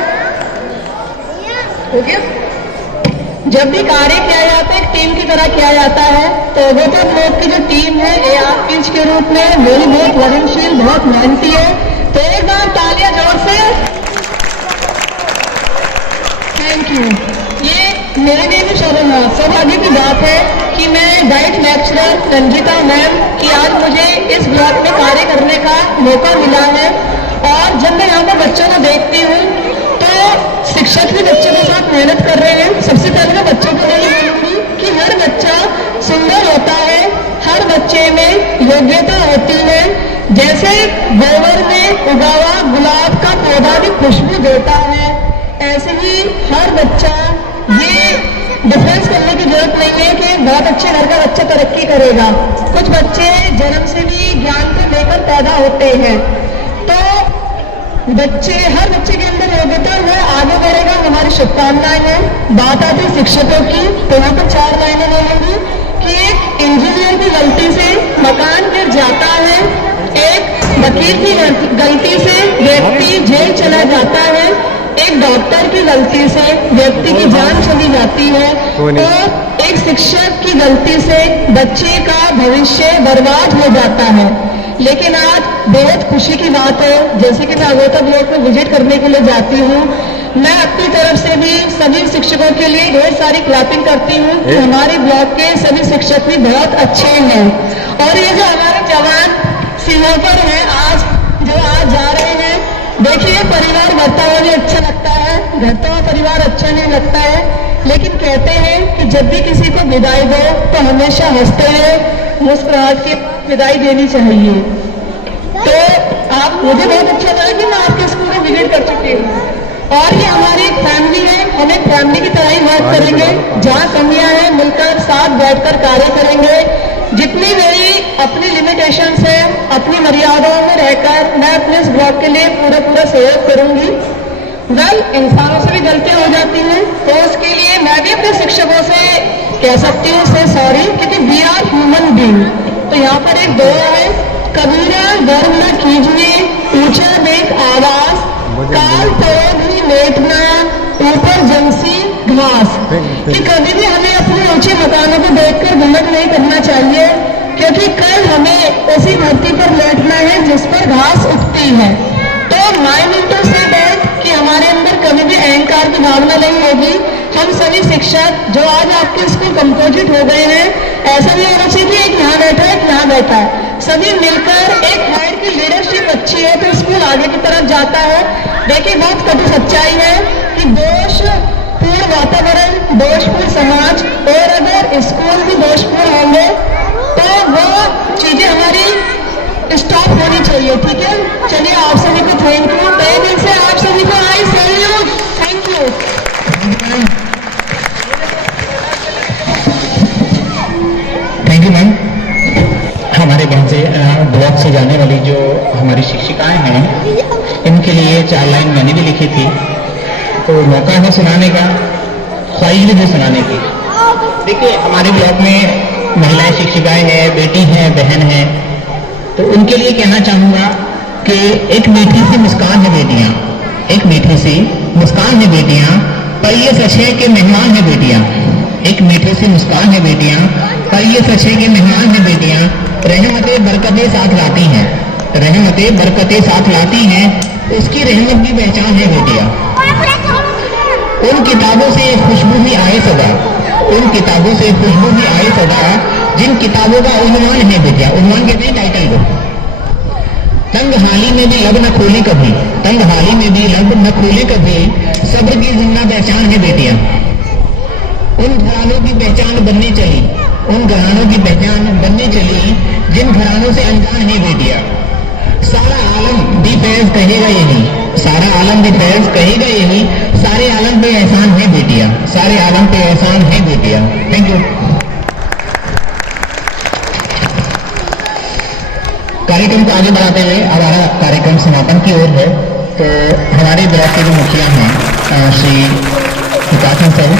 हो गया, जब भी कार्य किया जाता है टीम की तरह किया जाता है, तो वो तो ब्लॉक की जो टीम है एआरपीज के रूप में मेरी बहुत लगनशील, बहुत मेहनती है। तो एक बार तालियां जोर से। Thank you. ये मेरे लिए भी सौभाग्य की बात है कि मैं डाइट लेक्चरर रंजिता मैम की आज मुझे इस ब्लॉक में कार्य करने का मौका मिला है। और जब मैं यहाँ पर बच्चों को देखती हूँ तो शिक्षक भी बच्चों के साथ मेहनत कर रहे हैं। सबसे पहले मैं बच्चों को यही बोलूंगी कि हर बच्चा सुंदर होता है, हर बच्चे में योग्यता होती है। जैसे गोबर में उगा हुआ गुलाब का पौधा भी खुशबू देता है, ऐसे ही हर बच्चा, ये डिफरेंस करने की जरूरत नहीं है कि बहुत अच्छे घर का बच्चा तरक्की करेगा। कुछ बच्चे जन्म से भी ज्ञान को लेकर पैदा होते हैं। तो बच्चे, हर बच्चे के अंदर योग्यता है, आगे बढ़ेगा। हमारी शुभकामनाएं हैं। बात आती है शिक्षकों की, तो यहाँ पर 4 लाइनें बोलूंगी कि एक इंजीनियर की गलती से मकान गिर जाता है, एक वकील की गलती से व्यक्ति जेल चला जाता है, एक डॉक्टर की गलती से व्यक्ति की जान चली जाती है, तो एक शिक्षक की गलती से बच्चे का भविष्य बर्बाद हो जाता है। लेकिन आज बेहद खुशी की बात है, जैसे कि मैं अगोता ब्लॉक में विजिट करने के लिए जाती हूँ, मैं अपनी तरफ से भी सभी शिक्षकों के लिए ढेर सारी क्लैपिंग करती हूँ कि हमारे ब्लॉक के सभी शिक्षक भी बहुत अच्छे हैं। और ये जो हमारे जवान सीमा पर हैं आज जा रहे हैं, देखिए परिवार बढ़ता हुआ भी अच्छा लगता है, घटता हुआ परिवार अच्छा नहीं लगता है, लेकिन कहते हैं कि जब भी किसी को विदाई दो तो हमेशा हंसते हुए मुस्कुराहट के विदाई देनी चाहिए। तो आप मुझे बहुत अच्छा लगा कि मैं आपके स्कूल में विजिट कर चुकी हूँ और ये हमारी एक फैमिली है, हम एक फैमिली की तरह ही वर्क करेंगे। जहाँ कमियां हैं मिलकर साथ बैठकर कार्य करेंगे। जितनी मेरी अपनी लिमिटेशन है, अपनी मर्यादाओं में रहकर मैं अपने इस ब्लॉक के लिए पूरा सहयोग करूंगी। इंसानों से भी गलतियां हो जाती हैं, तो उसके लिए मैं भी अपने शिक्षकों से कह सकती हूँ से सॉरी, क्योंकि वी आर ह्यूमन बीइंग। तो यहाँ पर एक दोहा है, कबीरा गर्व न कीजिए ऊंचा देख आवाज, काल तोड़ ही लेटना ऊपर जमसी घास। कि कभी भी हमें अपने ऊंचे मकानों को देखकर घमंड नहीं करना चाहिए, क्योंकि कल हमें उसी धरती पर लेटना है जिस पर घास उगती है। तो माइंड इंटू से दैट कि हमारे अंदर कभी भी अहंकार की भावना नहीं होगी। हम सभी शिक्षक जो आज आपके स्कूल कंपोजिट हो गए हैं, ऐसा नहीं होना चाहिए कि एक यहाँ बैठा है, एक यहाँ बैठा है, सभी मिलकर एक हेड की लीडरशिप अच्छी है तो स्कूल आगे की तरफ जाता है। देखिए बहुत कटु सच्चाई है कि दोषपूर्ण वातावरण, दोषपूर्ण समाज और अगर स्कूल भी दोषपूर्ण होंगे तो वो चीजें हमारी स्टॉप होनी चाहिए। ठीक है, चलिए आप सभी को थैंक यू, तहे दिल से आप सभी को आई salute, thank you. Thank you ma'am. हमारे घर से ब्लॉक से जाने वाली जो हमारी शिक्षिकाएं हैं, इनके लिए 4 लाइन मैंने भी लिखी थी, तो मौका है सुनाने का, ख्वाहिश भी है सुनाने की। देखिए हमारे ब्लॉक में महिलाएं शिक्षिकाएं हैं, बेटी हैं, बहन हैं, तो उनके लिए कहना चाहूंगा कि एक मीठी सी मुस्कान है बेटियां, एक मीठी सी मुस्कान है बेटियां, पर ये सच है कि मेहमान है बेटियां। एक मीठी सी मुस्कान है बेटियां, पर ये सच है कि मेहमान है बेटियां। रहमतें बरकतें साथ लाती हैं, रहमतें बरकतें साथ लाती हैं, उसकी रहमत की पहचान है बेटियां। उन किताबों से खुशबू भी आए सदा, उन किताबों से खुशबू भी आए सदा, जिन किताबों का उन्वान है बेटियां। उन्वान कहते हैं टाइटल को। तंग हाली में भी लब न खोले कभी, तंग हाली में भी लब न खोले कभी, सब्र की जिंदा पहचान है बेटियां। उन घरानों की पहचान बनने चली, उन घरानों की पहचान बनने चली, जिन घरानों से अनजान है बेटियां। सारा आलम भी फैज कहेगा यही, सारा आलम भी फैज कहेगा यही, सारे आलम पे एहसान है बेटियां, सारे आलम पे एहसान है बेटियां। Thank you. कार्यक्रम को आगे बढ़ाते हुए हमारा कार्यक्रम समापन की ओर है। तो हमारे ब्लॉक के जो मुखिया हैं श्री विकासन सर,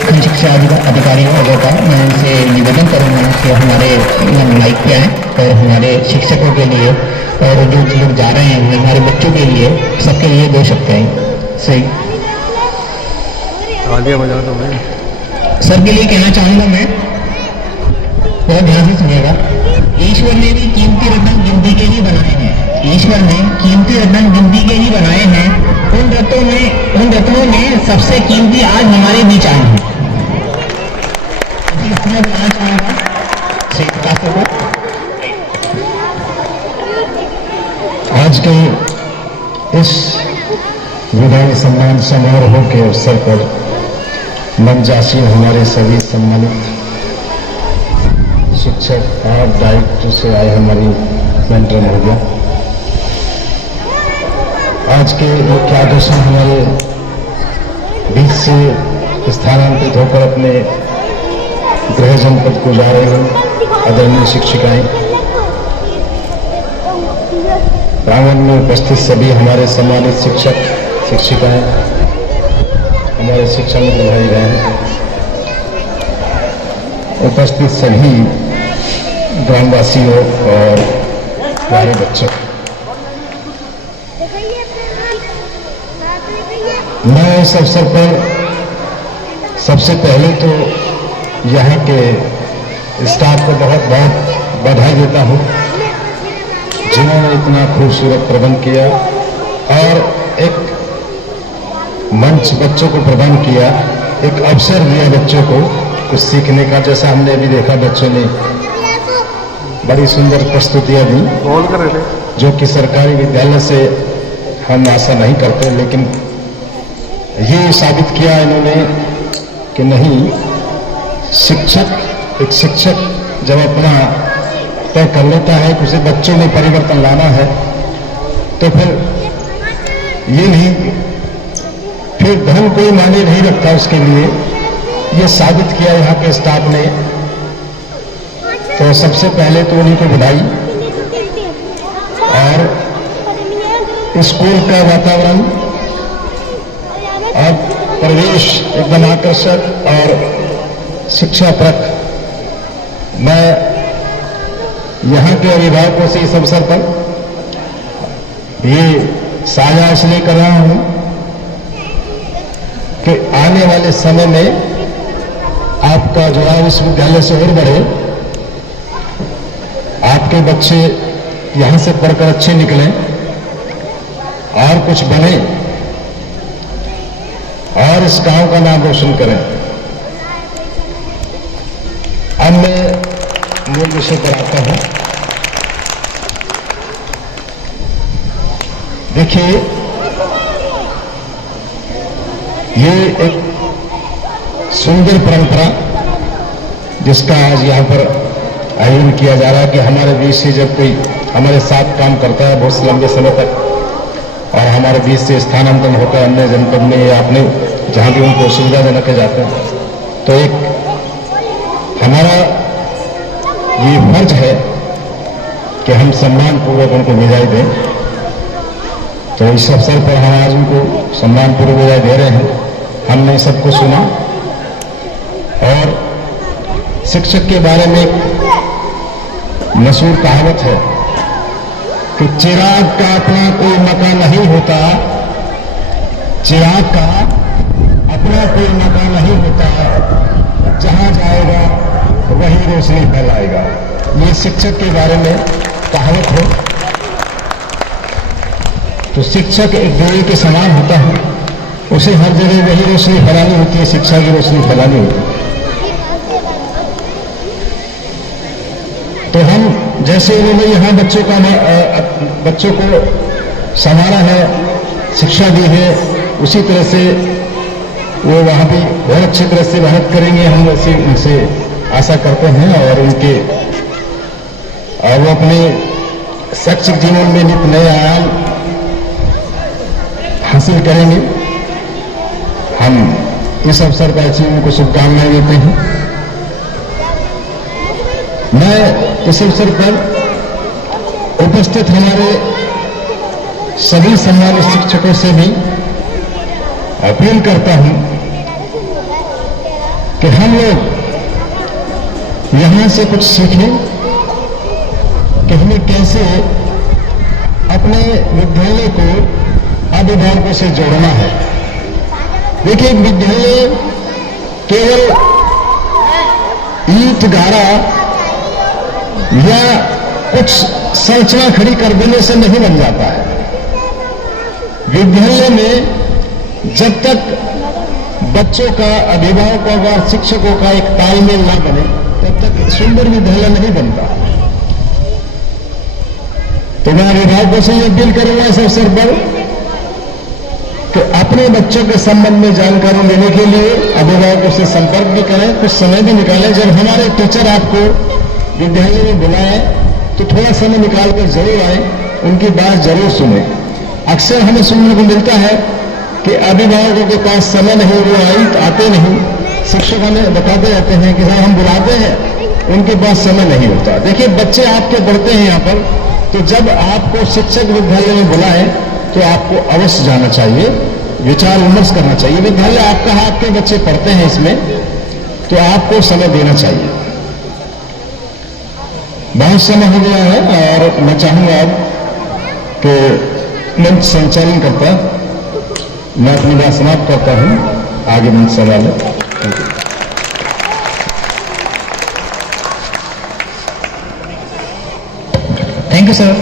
खंड शिक्षा अधिकारी का, मैं उनसे निवेदन करूंगा कि हमारे माइक पे आए और हमारे शिक्षकों के लिए और जो लोग जा रहे हैं हमारे बच्चों के लिए, सबके लिए 2 शब्द हैं। सही सर के लिए कहना चाहूंगा मैं, बहुत ध्यान से सुनिएगा। ईश्वर ने भी कीमती रत्न गिनती के ही बनाए हैं, ईश्वर ने कीमती रत्न गिनती के ही बनाए हैं। उन रत्नों में सबसे कीमती आज हमारे बीच आए हैं। मैं बताना चाहूंगा आज के इस विदाई सम्मान समारोह के अवसर पर मंचासीन हमारे सभी सम्मानित शिक्षक और दायित्व से आए हमारी मेंटर महोदया, आज के मुख्य आकर्षण हमारे बीच से स्थानांतरित होकर अपने गृह जनपद को जा रहे हैं आदरणीय शिक्षिकाएं, प्रांगण में उपस्थित सभी हमारे सम्मानित शिक्षक शिक्षिकाएं, हमारे शिक्षा मित्र भाई बहन, उपस्थित सभी ग्रामवासियों और प्यारे बच्चों, मैं इस अवसर पर सबसे पहले तो यहाँ के स्टाफ को बहुत बहुत बधाई देता हूँ। जिन्होंने इतना खूबसूरत प्रबंध किया और एक मंच बच्चों को प्रदान किया, एक अवसर दिया बच्चों को कुछ सीखने का। जैसा हमने अभी देखा, बच्चों ने बड़ी सुंदर प्रस्तुतियां दी, जो कि सरकारी विद्यालय से हम आशा नहीं करते, लेकिन ये साबित किया इन्होंने कि नहीं, एक शिक्षक जब अपना तय कर लेता है कि उसे बच्चों में परिवर्तन लाना है, तो फिर ये नहीं, फिर धन कोई मायने नहीं रखता उसके लिए। ये साबित किया यहाँ के स्टाफ ने। तो सबसे पहले तो उन्हीं को बधाई। और स्कूल का वातावरण और परिवेश एकदम आकर्षक और शिक्षाप्रद। मैं यहाँ के अभिभावकों से इस अवसर पर ये साझा इसलिए कर रहा हूं कि आने वाले समय में आपका जुड़ाव इस विद्यालय से और बढ़े, आपके बच्चे यहां से पढ़कर अच्छे निकलें और कुछ बने और इस गांव का नाम रोशन करें। अब मैं मूल विषय पर आता हूं। देखिए, ये एक सुंदर परंपरा जिसका आज यहां पर आयोजन किया जा रहा है कि हमारे बीच से जब कोई हमारे साथ काम करता है बहुत लंबे समय तक और हमारे बीच से स्थानांतरण होता है अन्य जनपद में या अपने जहां भी उनको सुविधाजनक जाते हैं, तो एक हमारा ये फर्ज है कि हम सम्मानपूर्वक उनको विदाई दें। तो इस अवसर पर हम आज उनको सम्मानपूर्वक विदाई दे रहे हैं। हमने सबको सुना और शिक्षक के बारे में मशहूर कहावत है कि चिराग का अपना कोई मकान नहीं होता, चिराग का अपना कोई मकान नहीं होता, जहां जाएगा वही रोशनी फैलाएगा। ये शिक्षक के बारे में कहावत है। तो शिक्षक एक दिए के समान होता है, उसे हर जगह वही रोशनी फैलानी होती है, शिक्षा की रोशनी फैलानी होती है। तो हम जैसे उन्होंने यहाँ बच्चों को संवारा है, शिक्षा दी है, उसी तरह से वो वहाँ भी बहुत अच्छी तरह से मेहनत करेंगे, हम वैसे उनसे आशा करते हैं। और वो अपने शैक्षिक जीवन में नित नए आयाम हासिल करेंगे। हम इस अवसर पर अच्छी उनको शुभकामनाएं देते हैं। मैं इस अवसर पर उपस्थित हमारे सभी सम्मानित शिक्षकों से भी अपील करता हूं कि हम लोग यहां से कुछ सीखें कि हमें कैसे अपने विद्यालय को अभिभावकों से जोड़ना है। देखिए, विद्यालय केवल ईंट गारा या कुछ संरचना खड़ी कर देने से नहीं बन जाता है। विद्यालय में जब तक बच्चों का, अभिभावकों का, शिक्षकों का एक तालमेल ना बने, तब तक सुंदर विद्यालय नहीं बनता। तो मैं अभिभावकों से यह अपील करूंगा इस अवसर पर कि अपने बच्चों के संबंध में जानकारी लेने के लिए अभिभावकों से संपर्क भी करें, कुछ समय भी निकालें। जब हमारे टीचर आपको विद्यालय में बुलाए तो थोड़ा समय निकाल कर जरूर आए, उनकी बात जरूर सुने। अक्सर हमें सुनने को मिलता है कि अभिभावकों के पास समय नहीं, वो आते नहीं। शिक्षक हमें बताते रहते हैं कि साहब हम बुलाते हैं, उनके पास समय नहीं होता। देखिए, बच्चे आपके पढ़ते हैं यहाँ पर, तो जब आपको शिक्षक विद्यालय में बुलाए तो आपको अवश्य जाना चाहिए, विचार विमर्श करना चाहिए। विद्यालय आपका है, आपके बच्चे पढ़ते हैं इसमें, तो आपको समय देना चाहिए। बहुत समय हो गया है और मैं चाहूंगा अब कि मंच संचालन करता मैं अपनी बात समाप्त करता हूं। आगे मंच सवाल है। Thank you sir.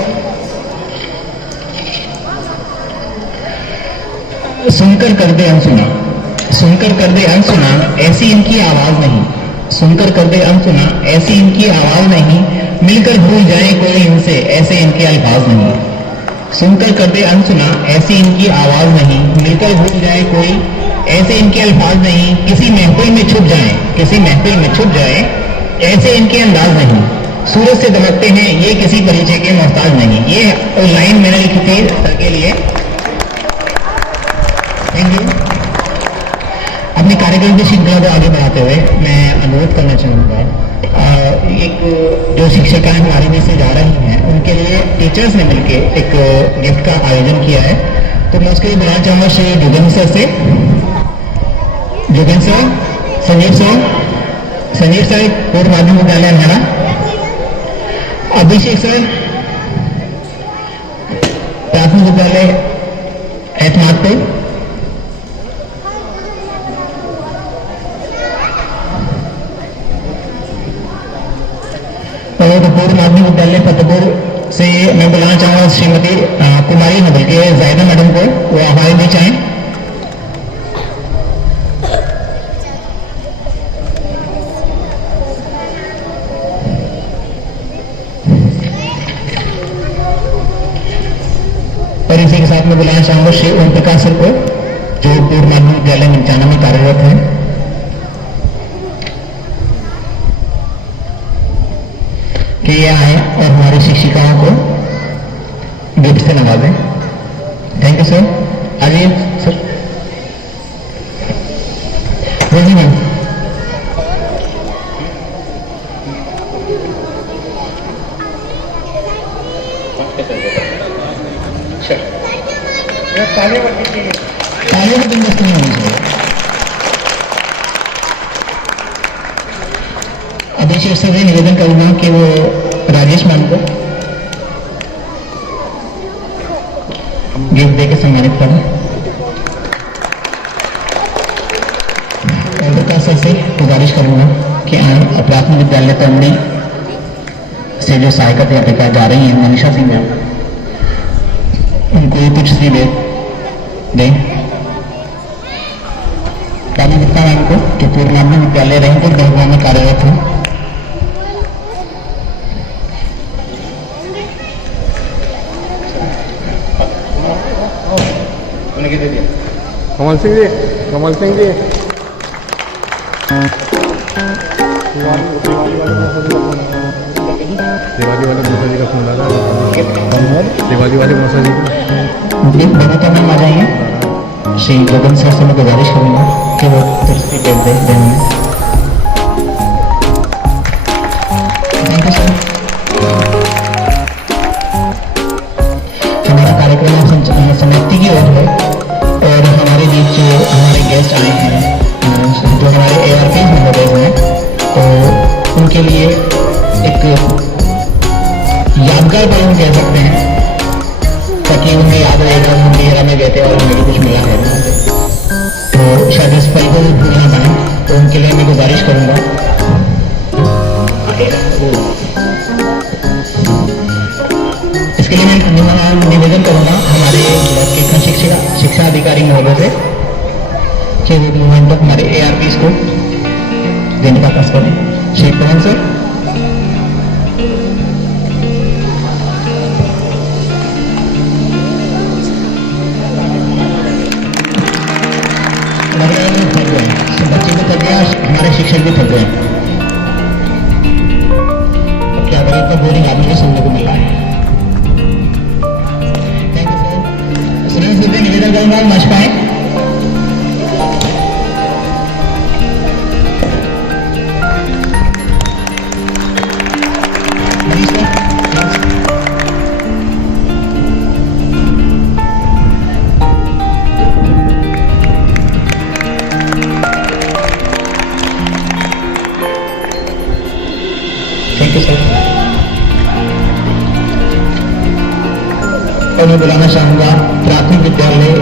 सुनकर कर दे अनसुना, सुनकर कर दे अनसुना, ऐसी इनकी आवाज नहीं, सुनकर कर दे अनसुना, ऐसी इनकी आवाज नहीं, मिलकर भूल जाए कोई इनसे, ऐसे इनके अल्फाज नहीं। सुनकर कर दे अनसुना, ऐसी इनकी आवाज नहीं, मिलकर भूल जाए कोई, ऐसे इनके अल्फाज नहीं। किसी महफिल में छुप जाए, किसी महफिल में छुप जाए, ऐसे इनके अंदाज नहीं। सूरज से दमकते हैं, ये किसी परिचय के मोहताज नहीं। ये लाइन मैंने लिखी थी सर के लिए। Thank you. अपने कार्यक्रम की श्रृंखला को आगे बढ़ाते हुए मैं अनुरोध करना चाहूँगा, एक जो शिक्षिकाएं हमारे बीच से जा रही हैं उनके लिए टीचर्स ने मिलकर एक गिफ्ट का आयोजन किया है, तो मैं उसके लिए बुलाना चाहूँगा श्री जोगेंद्र सर से। जोगेंद्र सर, संजीव सर पूर्व माध्यमिक विद्यालय हमारा, अभिषेक सर प्राथमिक विद्यालय एतमादपुर, और पूर्व माध्यमिक विद्यालय फतेहपुर से मैं बुलाना चाहूंगा श्रीमती कुमारी नबल के जायदा मैडम को, वो हमारे बीच आए। और इसी के साथ मैं बुलाना चाहूंगा श्री ओम प्रकाश सर को, जो पूर्व माध्यमिक विद्यालय निमचाना में कार्यरत है, कि ये आए और हमारी शिक्षिकाओं को गिफ्ट से नवाजें। Thank you sir. आइए सर। रोजी मैम, तालियों की बंदोबस्त नहीं होनी चाहिए। अभिषेक सर से निवेदन करूंगा कि वो राजेश मैम को गिफ्ट देकर सम्मानित करें। ओम प्रकाश सर से गुजारिश करूंगा कि आए प्राथमिक विद्यालय तमड़ी से जो सहायक अध्यापिका जा रही हैं मनीषा सिंह मैम, उनको कुछ सी दें। रानी गुप्ता मैम को, जो पूर्व माध्यमिक विद्यालय रहीमपुर दरगाह में कार्यरत है। कमल सिंह जी, कमल सिंह जी, दिवाली वाले मौसा जी का फोन आ रहा है। दिवाली वाले मौसा जी दोनों तो मैम आ जाइए। श्री गोविंद सर से मैं गुजारिश करूंगा कि वो तुलसी पेड़ दें। Thank you sir. हमारा कार्यक्रम समाप्ति की ओर है और हमारे बीच हमारे गेस्ट आए हैं जो हमारे ARP मेंबर्स हैं, तो उनके लिए एक यादगार पल कह सकते हैं, ताकि उन्हें याद रहेगा हम मेरा में गए थे और हमें कुछ मिला है, तो शायद इस पल को भूल ना पाए। तो उनके लिए मैं गुजारिश करूंगा, इसके लिए मैं निवेदन करूंगा हमारे शिक्षा अधिकारी महोदय से कि वो मोमेंट तक हमारे ARPs को देने का प्रयास करें। श्री पवन सर, बच्चे भी थक गया, हमारे शिक्षक भी थक गए, क्या करें, तो बोरिंग आदमी को सुनने को मिल रहा है। Thank you sir. Suresh ji निवेदन करूंगा मंच पाए। और मैं बुलाना चाहूंगा प्राथमिक विद्यालय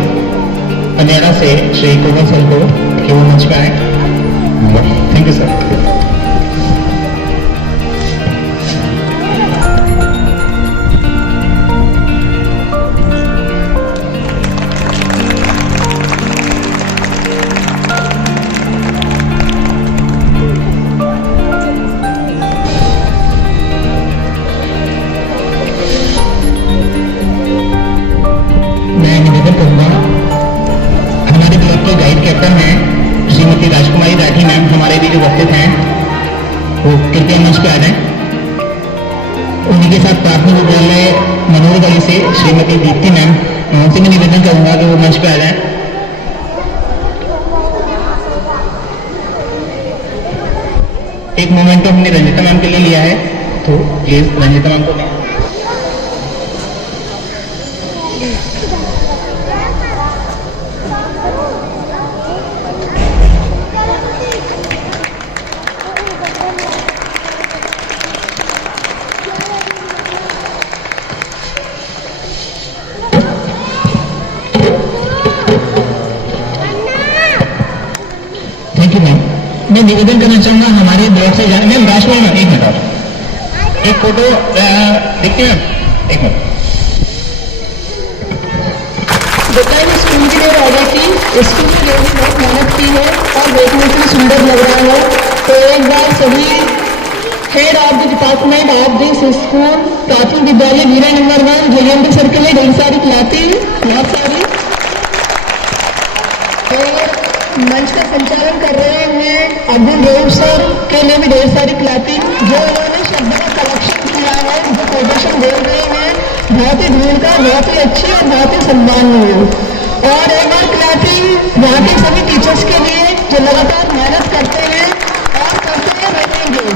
अनेरा से श्री कोमल सर को कि वो मंच पे आए। Thank you sir. कैप्टन हैं श्रीमती राजकुमारी राठी मैम हमारे बीच उपस्थित हैं, वो कृपया मंच पे आ जाएं। उन्हीं के साथ प्राथमिक विद्यालय मनोहर गली से श्रीमती दीप्ति मैम, उनसे मैं निवेदन करूंगा कि वो मंच पे आ जाएं। एक मोमेंट हमने रंजिता मैम के लिए लिया है, तो प्लीज रंजिता मैम को मैं निवेदन करना चाहूंगा हमारे बोर्ड से जाने मैम राजकुमार मैम एक मिनट और एक फोटो देखते हैं मैम एक मिनट। बेटा मैं स्कूल के लिए राजा की स्कूल के लिए भी बहुत मेहनत की है और देखने में सुंदर लग रहा है। तो एक बार सभी head of the department of this school प्राथमिक विद्यालय वीरा नंबर 1 जयंती सर के लिए ढेर सारी क्लैपिंग, बहुत सारी। मंच का संचालन कर रहे हैं अब्दुल देव सर के लिए भी ढेर सारी क्लैपिंग, जो उन्होंने शब्दों का कलेक्शन किया है, जो कोटेशन बोल रहे हैं, बहुत ही ढूंढ का, बहुत ही अच्छी और बहुत ही सम्माननीय। और एक बार क्लैपिंग वहाँ के सभी टीचर्स के लिए जो लगातार मेहनत करते हैं और करते रहेंगे।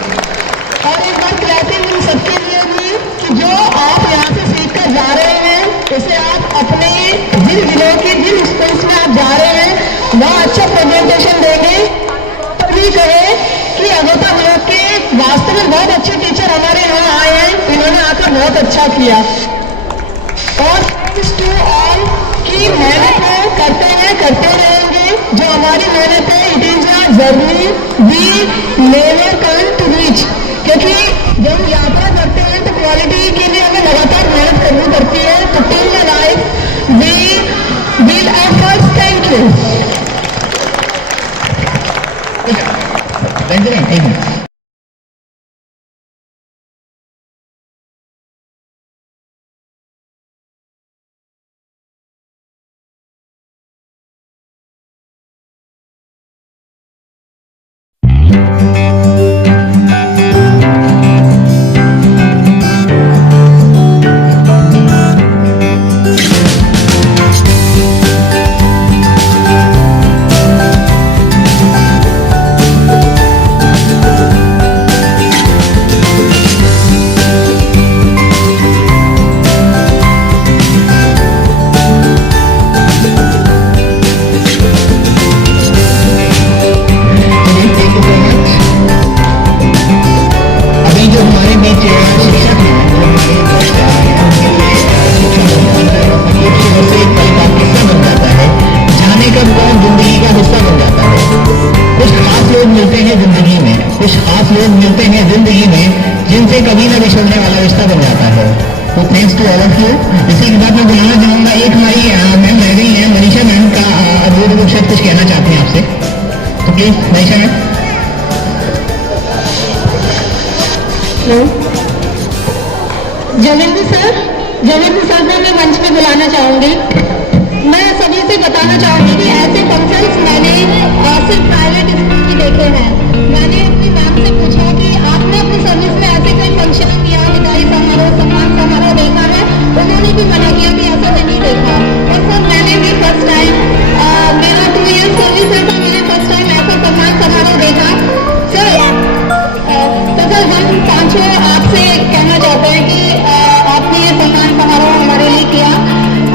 और एक बार क्लैपिंग उन सबके लिए भी कि जो आप यहाँ से सीख कर जा रहे हैं, उसे आप अपने जिन जिलों की जिन स्कूल्स में आप जा रहे हैं वहाँ अच्छा प्रेजेंटेशन देंगे। तभी कहे कि अगोता ब्लॉक के वास्तव में बहुत अच्छे टीचर हमारे यहाँ आए हैं, इन्होंने आकर बहुत अच्छा किया। और थैंक्स टू ऑल की मेहनत है, करते रहेंगे। जो हमारी मेहनत है, it is a journey we never can to reach, क्योंकि जब हम यात्रा करते हैं तो क्वालिटी के लिए हमें लगातार मेहनत करनी पड़ती है। तो till the life we will efforts. Thank you. जिनसे कभी न बिछड़ने वाला रिश्ता बन जाता है। तो thanks to all of you. इसी के बाद मैं बुलाना चाहूंगा एक हमारी मैम रह गई हैं, मनीषा मैम का अनुरोध वो शायद कुछ कहना चाहते हैं आपसे, तो प्लीज मनीषा मैम। जवेंद्र सर को मैं मंच पे बुलाना चाहूंगी। मैं सभी से बताना चाहूंगी कि ऐसे फंक्शंस मैंने सिर्फ प्राइवेट स्कूल में देखे हैं। मैंने अपनी मैम से पूछा कि आपने अपनी सर्विस में ऐसे कोई फंक्शन या विदाई समारोह, सम्मान समारोह देखा है? उन्होंने भी मना किया कि ऐसा नहीं देखा। और सर मैंने भी फर्स्ट टाइम, मेरा 2 ईयर सर्विस है, तो मैंने फर्स्ट टाइम ऐसा सम्मान समारोह देखा। तो सर हम पांचों आपसे कहना चाहते हैं कि आपने ये सम्मान समारोह हमारे लिए किया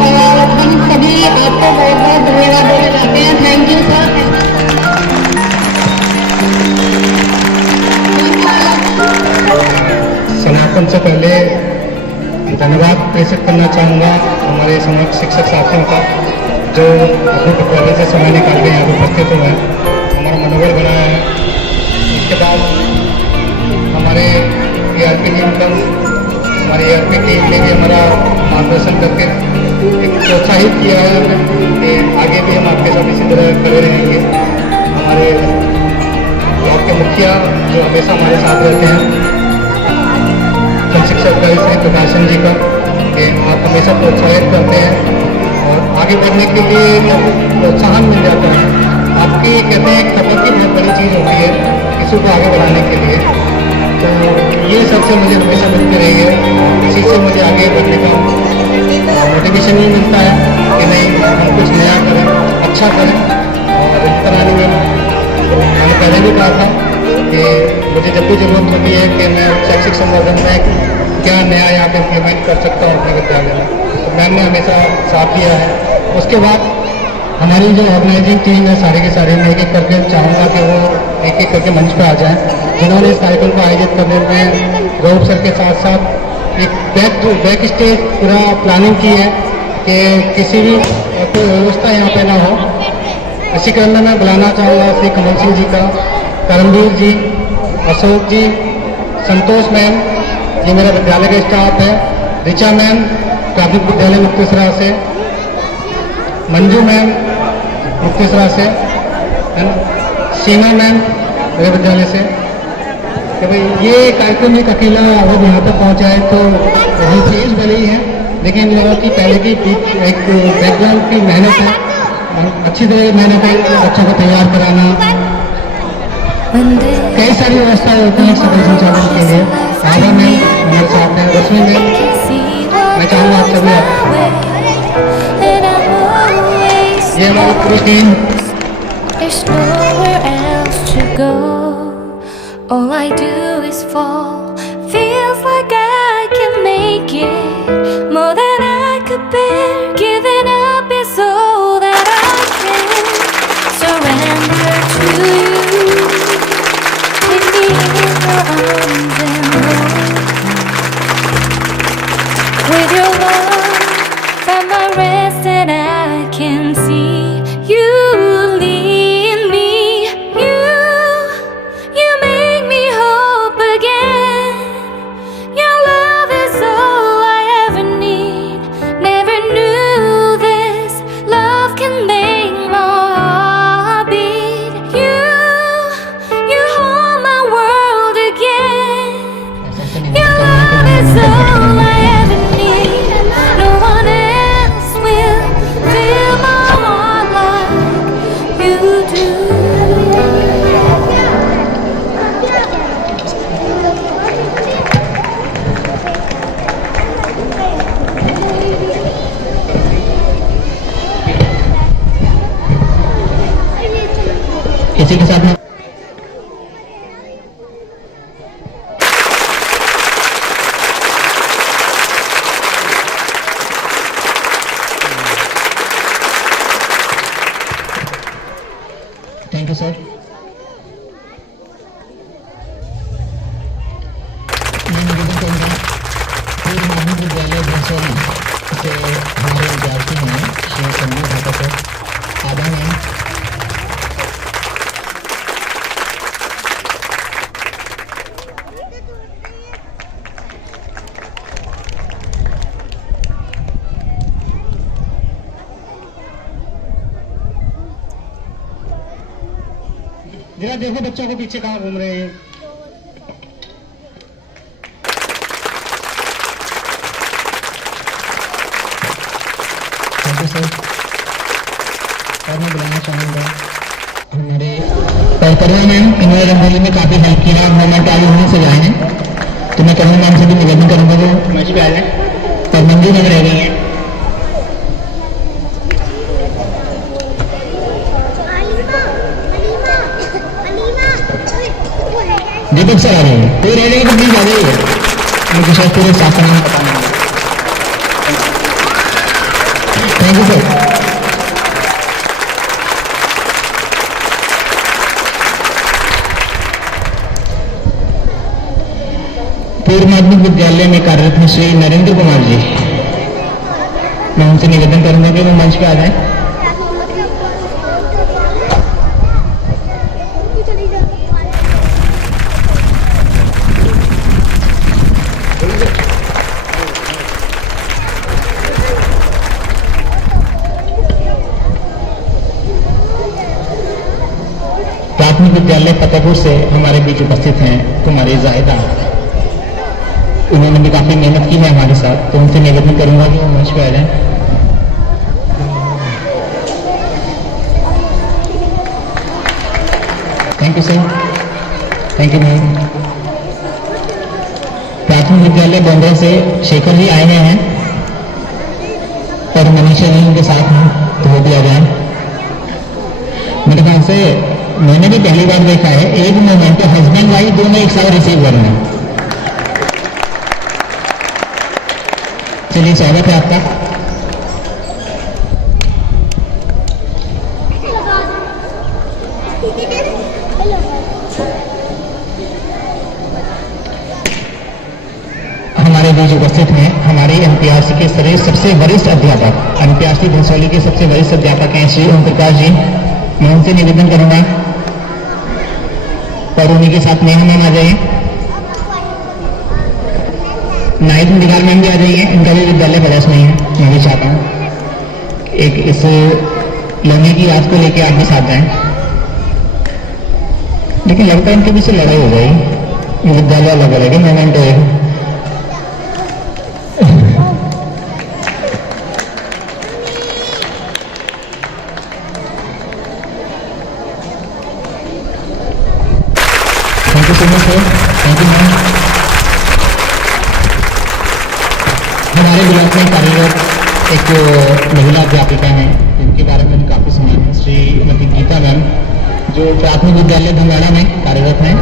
और हम सभी आपको बहुत बहुत धन्यवाद देना चाहते हैं। Thank you sir. समापन से पहले धन्यवाद प्रेषित करना चाहूँगा हमारे समस्त शिक्षक साथियों का, जो अपने कॉलेज से समय निकाल के यहाँ पर उपस्थित हुए हैं, हमारा मनोबल बनाया है। इसके बाद हमारे ERP टीम का, हमारी ERP टीम ने भी हमारा मार्गदर्शन करके एक प्रोत्साहित किया है कि आगे भी हम आपके साथ इसी तरह खड़े रहेंगे। हमारे ब्लॉक के मुखिया जो हमेशा हमारे साथ रहते हैं, शिक्षक दल से प्रकाशन जी का, कि आप हमेशा प्रोत्साहित करते हैं और आगे बढ़ने के लिए जब प्रोत्साहन मिल जाता है कि कहते हैं खबर की बहुत बड़ी चीज़ होती है किसी को आगे बढ़ाने के लिए, तो ये सबसे मुझे हमेशा मिलती रही है। इसी से मुझे आगे बढ़ने का मोटिवेशन भी मिलता है कि नहीं, हम कुछ नया करें, अच्छा करें। और इस तरह में मैंने पहले भी कहा था कि मुझे जब भी जरूरत होती है कि मैं शैक्षिक संवर्धन में क्या नया यहाँ पे इम्प्लीमेंट कर सकता हूँ अपने विद्यालय में, तो मैम ने हमेशा साथ दिया है। उसके बाद हमारी जो ऑर्गेनाइजिंग टीम है सारे के सारे, मैं एक एक करके चाहूँगा कि वो एक एक करके मंच पर आ जाएं, जिन्होंने इस कार्यक्रम को आयोजित करने में गौरव सर के साथ साथ एक बैक स्टेज पूरा प्लानिंग की है कि किसी भी कोई व्यवस्था यहाँ पे ना हो। इसी क्रम में मैं बुलाना चाहूँगा श्री कमल सिंह जी का, करमवीर जी, अशोक जी, संतोष मैम, ये मेरा विद्यालय का स्टाफ है, ऋचा मैम प्राथमिक विद्यालय मुक्तेश्वरा से, मंजू मैम मुक्तेश्वरा से, सीमा मैम मेरे विद्यालय से। कि भाई ये कार्यक्रम एक अकेला अवध यहाँ तक पहुँचा है तो चीज़ भले ही है, लेकिन इन लोगों की पहले की एक बैकग्राउंड की मेहनत है, अच्छी तरह मेहनत है बच्चों को तैयार कराना। कई सारी व्यवस्थाएं होती हैं सफल संचालन के लिए। आभा मैम हमारे साथ हैं, रश्मि मैम, मैं चाहूँगा आप सभी ये हमारी पूरी team. There's nowhere else to go. All I do is fall. Feels like I can make it more than I could bear. Giving up is all that I can surrender to you. Take me in your arms and hold me. With your love, find my rest and I can see you lead me. You make me hope again. Your love is all I ever need. Never knew this love can make my heart beat. You hold my world again. Your love is all I ever need. No one else will fill my heart like you do. इसी के साथ में थैंक यू सर। मैं निवेदन करूँगा पूर्व माध्यमिक विद्यालय भंसोली से हमारे विद्यार्थी हैं श्री संजय भाटा सर, आभा मैम, जरा देखो बच्चों को पीछे कहाँ घूम रहे हैं। Thank you sir. और मैं बुलाना चाहूँगा हमारे परिवार मैम, इन्होंने रंगोली में काफ़ी हेल्प किया, मोमेंट आगे होने से जाए हैं, तो मैं करूँगा मैम से भी निवेदन करूँगा वो मंच पे आ जाए। और मंजू मैम रह गई हैं, दीपक सर आ रहे हैं, कोई रह गई तो प्लीज आ जाइए, मुझे शायद पूरे साथ नाम बताना है। Thank you sir. पूर्व माध्यमिक विद्यालय में कार्यरत हैं श्री नरेंद्र कुमार जी, मैं उनसे निवेदन करूंगा कि वो मंच पे आ जाए। प्राथमिक विद्यालय फतेहपुर से हमारे बीच उपस्थित हैं कुमारी जाहिदा, उन्होंने भी काफी मेहनत की है हमारे साथ, तो उनसे निवेदन करूंगा कि वो मंच पे आ जाएं। Thank you sir, thank you ma'am. प्राथमिक विद्यालय बॉम्बे से शेखर जी आए हैं और मनीषा जी उनके साथ हैं, तो वो भी आ जाए। मेरे ख्याल से मैंने भी पहली बार देखा है एक मोमेंट पे हस्बैंड वाइफ दोनों एक साथ रिसीव करना। चलिए स्वागत है आपका। हमारे बीच उपस्थित हैं हमारे एमपीआरसी के सबसे वरिष्ठ अध्यापक, एमपीआरसी भंसौली के सबसे वरिष्ठ अध्यापक हैं श्री ओम प्रकाश जी। मैं उनसे निवेदन करूंगा और उन्हीं के साथ नेहा मैम आ जाइए, नाइट मेडिकल मैम भी आ जाइए। इनका भी विद्यालय प्रयास नहीं है, मैं भी चाहता हूँ एक इस लड़ने की याद को लेके आप भी साथ जाएं, लेकिन लगता है इनके बीच लड़ाई हो जाएगी, विद्यालय अलग अलग है, मोमेंट होएगा। Thank you so much sir, thank you ma'am. हमारे ब्लॉक में कार्यरत एक महिला अध्यापिका हैं जिनके बारे में काफ़ी सुना है, श्रीमती गीता मैम, जो प्राथमिक विद्यालय धनवाड़ा में कार्यरत हैं।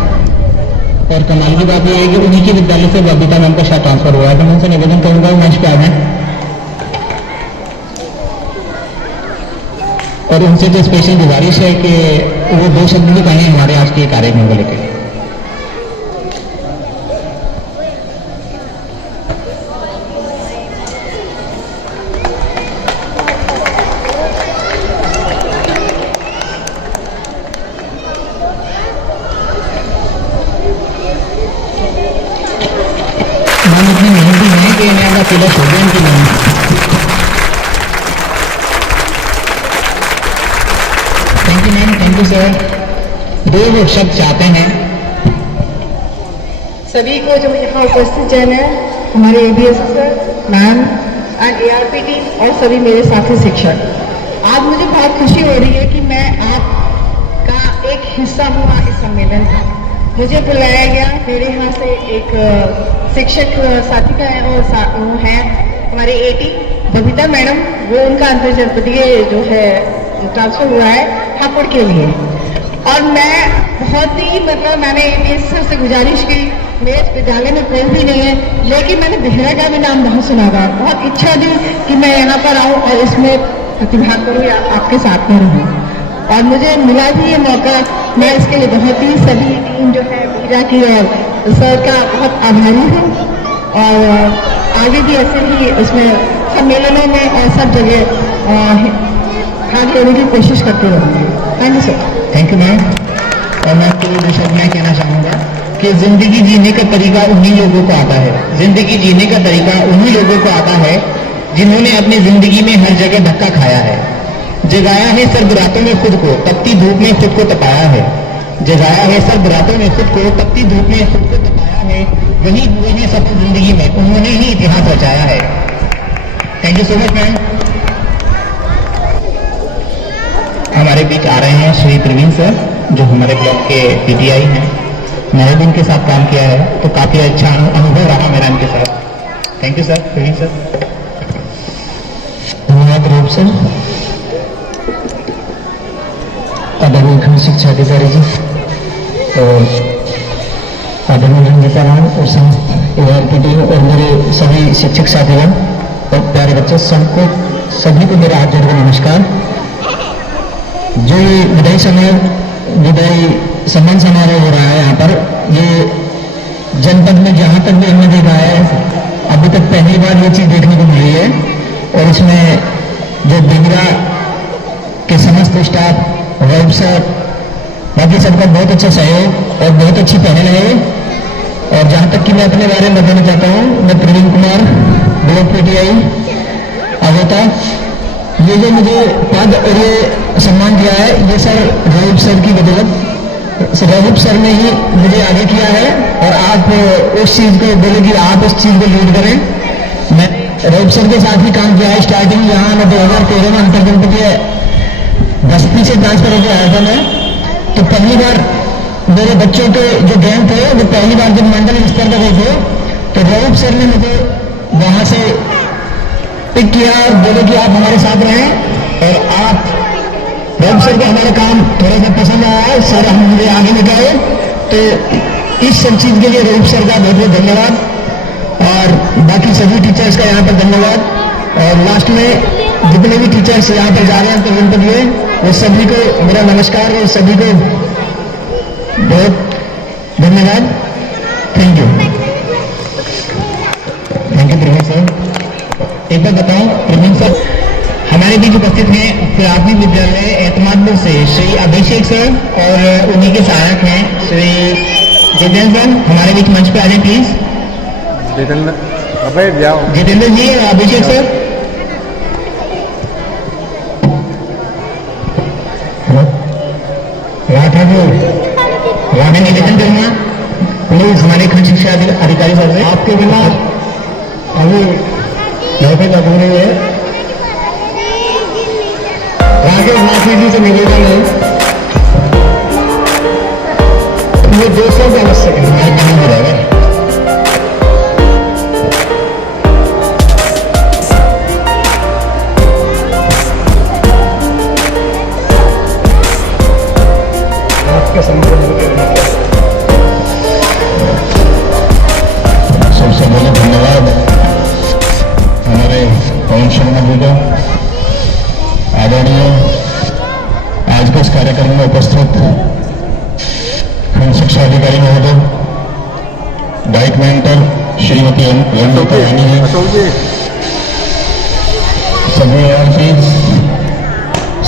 और कमाल की बात यह है कि उन्हीं के विद्यालय से बबीता मैम का शायद ट्रांसफर हुआ है, तो मैं उनसे निवेदन करूंगा वो मंच पे आ जाएं और उनसे तो स्पेशल गुजारिश है कि वो 2 शब्द भी कहें हमारे आज के कार्यक्रम को लेकर। मैम इतनी मेहनती है कि इन्हें अगर फिलहाल हो गया इनकी नाम। Thank you ma'am, thank you sir. 2 शब्द चाहते हैं सभी को जो यहाँ उपस्थित जन है, हमारे ABS sir, ma'am and ARP team और सभी मेरे साथी शिक्षक, आज मुझे बहुत खुशी हो रही है कि मैं आपका एक हिस्सा हुआ इस सम्मेलन का। मुझे बुलाया गया, मेरे यहाँ से एक शिक्षक साथी का है और वो है हमारे एटी बबीता मैडम, वो उनका अंतर्जनपदीय जो है ट्रांसफर हुआ है हापुड़ के लिए। और मैं बहुत ही मैंने एबीएस सर से गुजारिश की, मेरे विद्यालय में कोई भी नहीं है, लेकिन मैंने बेहरा का भी नाम बहुत सुना था, बहुत इच्छा थी कि मैं यहाँ पर आऊँ और इसमें प्रतिभाग करूँ या आपके साथ में रहूँ, और मुझे मिला भी ये मौका। मैं इसके लिए बहुत ही सभी टीम जो है मीरा की और सर का बहुत आभारी हूँ, और आगे भी ऐसे ही इसमें सम्मेलनों में और सब जगह भाग लेने की कोशिश करते रहूँगी। Thank you sir. Thank you ma'am. और मैं आपको 2 शब्द मैं कहना चाहूँगा कि जिंदगी जीने का तरीका उन्हीं लोगों को आता है, जिंदगी जीने का तरीका उन्हीं लोगों को आता है जिन्होंने अपनी जिंदगी में हर जगह धक्का खाया है, जगाया है सर्द रातों में खुद को, तपती धूप में खुद को तपाया है, जगाया है सर्द रातों में खुद को, तपती धूप में खुद को तपाया है, वही हुए हैं सफल जिंदगी में, उन्होंने ही इतिहास रचाया है। Thank you so much ma'am. हमारे बीच आ रहे हैं श्री प्रवीण सर, जो हमारे ब्लॉक के पीटीआई हैं। मैंने भी इनके साथ काम किया है, तो काफी अच्छा अनुभव रहा मेरा इनके साथ। Thank you sir, Praveen sir. धन्यवाद रूप सर। आदरणीय खंड शिक्षा अधिकारी जी और आदरणीय रंजिता राम और एआरपी टीम और मेरे सभी शिक्षक साथीगण और प्यारे बच्चे, सबको सभी को मेरा हाथ जोड़कर नमस्कार। जो ये विदाई सम्मान समारोह हो रहा है यहाँ पर, ये जनपद में जहाँ तक भी हमने देखा है अभी तक पहली बार ये चीज़ देखने को मिली है, और इसमें जो बिगड़ा के समस्त स्टाफ, वेब सर, बाकी सबका बहुत अच्छा सहयोग और बहुत अच्छी पहल है। और जहाँ तक कि मैं अपने बारे में बताना चाहता हूँ, मैं प्रवीण कुमार, ब्लॉक पीटीआई अगोता। ये जो मुझे पद और ये सम्मान दिया है, ये सर रऊफ सर की बदौलत, रऊफ सर ने ही मुझे आगे किया है, और आप उस चीज़ को बोले कि आप इस चीज़ को लीड करें। मैं रऊफ सर के साथ ही काम किया है। स्टार्टिंग यहाँ मैं 2013 में अंतर्जनपदीय 10वीं से ट्रांसफर होकर आया था मैं, तो पहली बार मेरे बच्चों के जो गेम थे वो पहली बार जब मंडल स्तर पर गए थे तो रऊफ सर ने मुझे वहां से पिक किया और बोले कि आप हमारे साथ रहें और आप रऊफ सर को हमारा काम थोड़ा सा पसंद आया, सर हम मुझे आगे निकाले। तो इस सब चीज के लिए रऊफ सर का बहुत बहुत धन्यवाद और बाकी सभी टीचर्स का यहाँ पर धन्यवाद। और लास्ट में जितने भी टीचर्स यहाँ पर जा रहे हैं तो उन पर लिए वो सभी को मेरा नमस्कार और सभी को बहुत धन्यवाद। Thank you Praveen sir. एक बार बताऊं प्रवीण सर, हमारे बीच उपस्थित हैं प्राथमिक विद्यालय एतमादपुर से श्री अभिषेक सर और उन्हीं के सहायक हैं श्री जितेंद्र सर। हमारे बीच मंच पे आ जाए प्लीज। जितेंद्र, अबे जाओ। जितेंद्र जी, अभिषेक सर। मैं निवेदन करूंगा प्लीज हमारे खंड शिक्षा अधिकारी सर से, आपके बिना अभी महफिल अधूरी है। राकेश माफी जी से निवेदन है, ये 200 का आवश्यक है, हमारे कहीं हो जाएगा। आपके संबंध सबसे पहले धन्यवाद हमारे पवन शर्मा जी को, आदरणीय आज के इस कार्यक्रम में उपस्थित खंड शिक्षा अधिकारी महोदय, डाइट मेंटर श्रीमती अमृता रानी जी, सभी एएलपीज,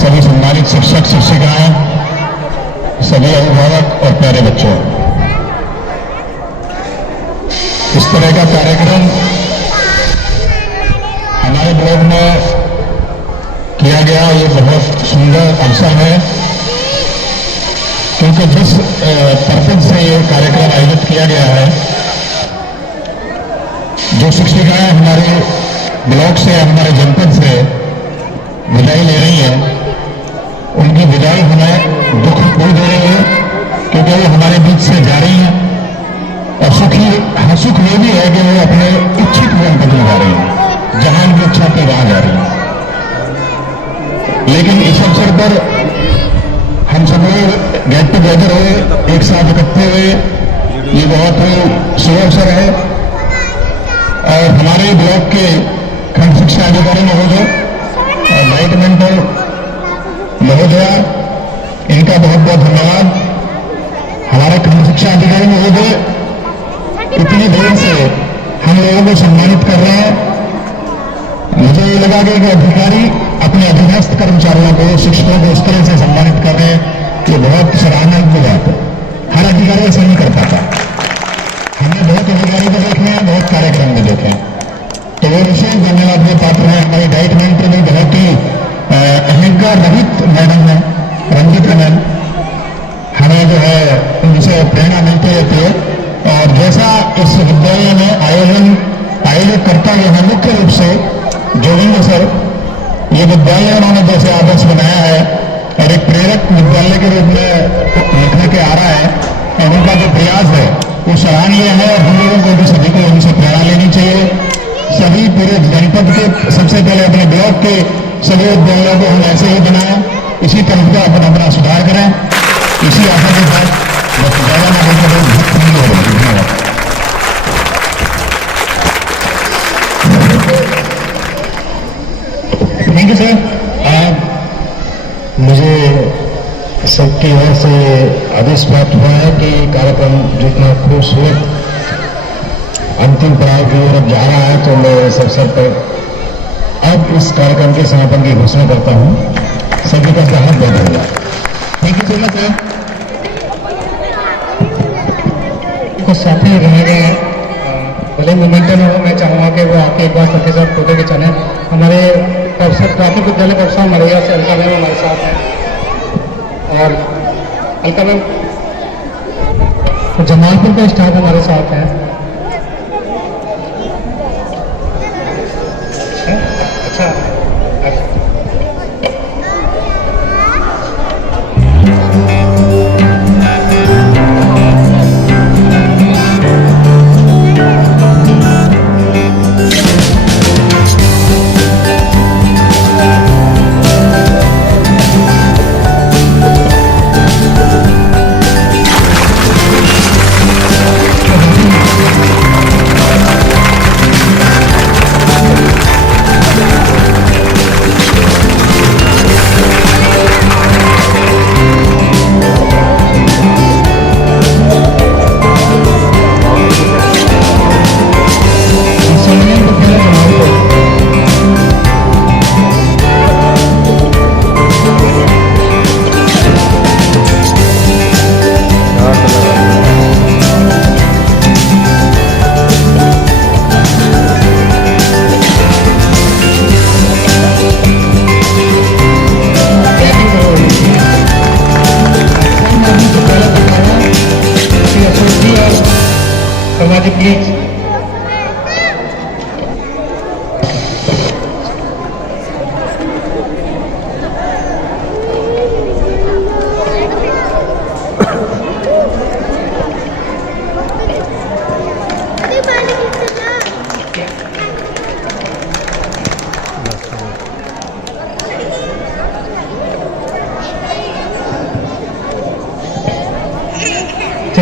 सभी सम्मानित शिक्षक शिक्षिकाएं, सभी अभिभावक और प्यारे बच्चों, इस तरह का कार्यक्रम हमारे ब्लॉक में किया गया, ये बहुत सुंदर अवसर है क्योंकि जिस पर्पज से ये कार्यक्रम आयोजित किया गया है, जो शिक्षिकाएं हमारे ब्लॉक से हमारे जनपद से विदाई ले रही हैं, उनकी विदाई हमें दुखपूर्ण दे रही है क्योंकि वो हमारे बीच से जा रही हैं और सुख ये भी है कि वो अपने इच्छित गंतव्य पर जा रही है, जहां उनकी इच्छा पे वहां जा रही है। लेकिन इस अवसर पर हम सब लोग गेट टूगेदर हुए, एक साथ इकट्ठे हुए, ये बहुत शुभ अवसर है। और हमारे ब्लॉक के खंड शिक्षा अधिकारी महोदय और डाइट मेंटर महोदया, इनका बहुत बहुत धन्यवाद। हमारे खंड शिक्षा अधिकारी महोदय इतनी देर से हम लोगों को सम्मानित कर रहे हैं। मुझे ये लगा कि एक अधिकारी अपने अधीनस्थ कर्मचारियों को, शिक्षकों को इस तरह से सम्मानित कर रहे हैं, ये बहुत सराहना की बात है। हर अधिकारी ऐसा नहीं कर पाता। हमने बहुत अधिकारी को देखे हैं, बहुत कार्यक्रम में देखे हैं, तो वो विशेष धन्यवाद के पात्र है। हमारी डाइट मेंटर भी बहुत ही अहंकार रहित मैडम है, रंजित मैम, हमें जो है उनसे प्रेरणा मिलती रहती है। और जैसा इस विद्यालय में आयोजित करता है मुख्य रूप से जोगिंद्र सर, ये विद्यालय उन्होंने जैसे आदर्श बनाया है और एक प्रेरक विद्यालय के रूप में निखर के आ रहा है, और उनका जो प्रयास है वो सराहनीय है और हम लोगों को भी सभी को उनसे प्रेरणा लेनी चाहिए। सभी पूरे जनपद के, सबसे पहले अपने ब्लॉक के सभी विद्यालयों को हम ऐसे ही बनाएं, इसी तरह का अपना सुधार करें, इसी आशा के साथ ज्यादा ना बोलकर बहुत नहीं हो रही। धन्यवाद। Thank you sir. मुझे सबकी ओर से आदेश प्राप्त हुआ है कि कार्यक्रम जितना खूबसूरत अंतिम पड़ाव की ओर जा रहा है, तो मैं इस अवसर पर अब इस कार्यक्रम के समापन की घोषणा करता हूं। सभी का बहुत बहुत धन्यवाद। Thank you so much sir. कुछ साथी रह गए हैं, भले मोमेंटन हो, मैं चाहूँगा कि वो आके एक बार सबके साथ फोटो खिंचाने। हमारे प्रोफेसर प्राथमिक विद्यालय प्रोफेसर मरैया से अलका मैम हमारे साथ हैं और अलका मैम जमालपुर का स्टाफ हमारे साथ है। अच्छा,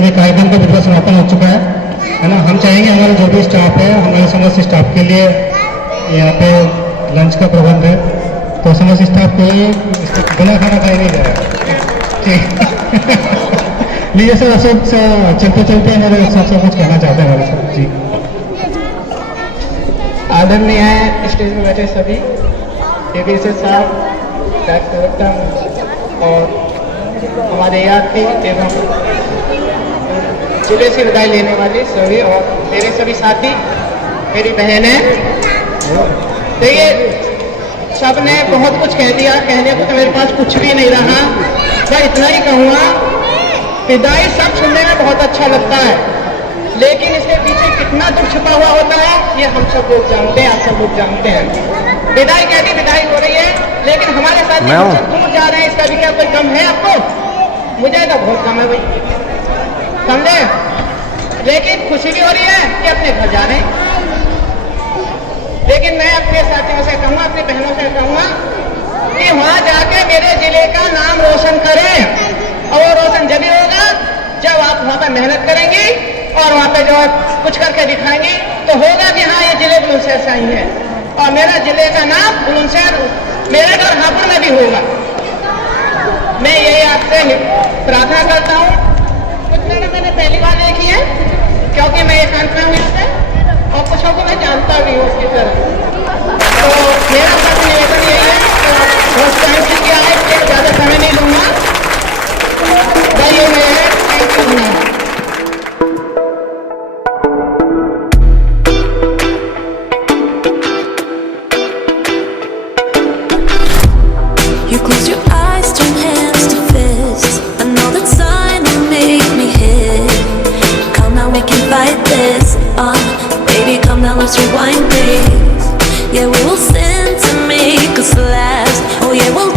सभी कार्यक्रम का बिल्कुल समापन हो चुका है ना। हम चाहेंगे हमारा जो भी स्टाफ है, हमारे समस्त स्टाफ के लिए यहाँ पे लंच का प्रबंध है, तो समस्त स्टाफ को बिना खाना खाए नहीं जाएगा। ठीक लीजिए सर, अशोक चलते चलते मेरे साथ कुछ कहना चाहते हैं हमारे साथ जी। आदरणीय स्टेज में बैठे सभी एडीसी साहब, डायरेक्टर और हमारे यात्री एवं जिले से विदाई लेने वाले सभी और मेरे सभी साथी, मेरी बहनें। देखिए सबने बहुत कुछ कह दिया, कहने को तो मेरे पास कुछ भी नहीं रहा। मैं इतना ही कहूँगा, विदाई सब सुनने में बहुत अच्छा लगता है, लेकिन इसके पीछे कितना दुख छुपा हुआ होता है ये हम सब लोग जानते हैं, आप सब लोग जानते हैं। विदाई कहती विदाई हो रही है, लेकिन हमारे साथ दूर जा रहे हैं, इसका भी क्या कोई गम है आपको? मुझे तो बहुत गम है भाई, समझे। लेकिन खुशी भी हो रही है कि अपने घर जा रहे हैं। लेकिन मैं अपने साथियों से कहूँगा, अपनी बहनों से कहूँगा कि वहाँ जाके मेरे जिले का नाम रोशन करें, और वो रोशन जब भी होगा जब आप वहाँ पे मेहनत करेंगे और वहाँ पे जो है कुछ करके दिखाएंगे, तो होगा कि हाँ ये जिले बुलंदशहर से आई है और मेरा जिले का नाम बुलंदशहर, मेरे घर हापुड़ में भी होगा। मैं यही आपसे प्रार्थना करता हूँ। कुछ मैंने पहली बार देखी है, क्योंकि मैं एकांत में हूँ इससे, और कुछों को मैं जानता भी हूँ उसकी तरह। तो मेरा सब निवेदन यही है, बहुत टाइम से क्या है कि ज़्यादा समय नहीं लूँगा, मैं thank you. You close your eyes, turn hands to fists. I know that sign will make me hit. Come now, we can fight this. Baby, come now, let's rewind this. Yeah, we will sin to make us last. Oh yeah, we'll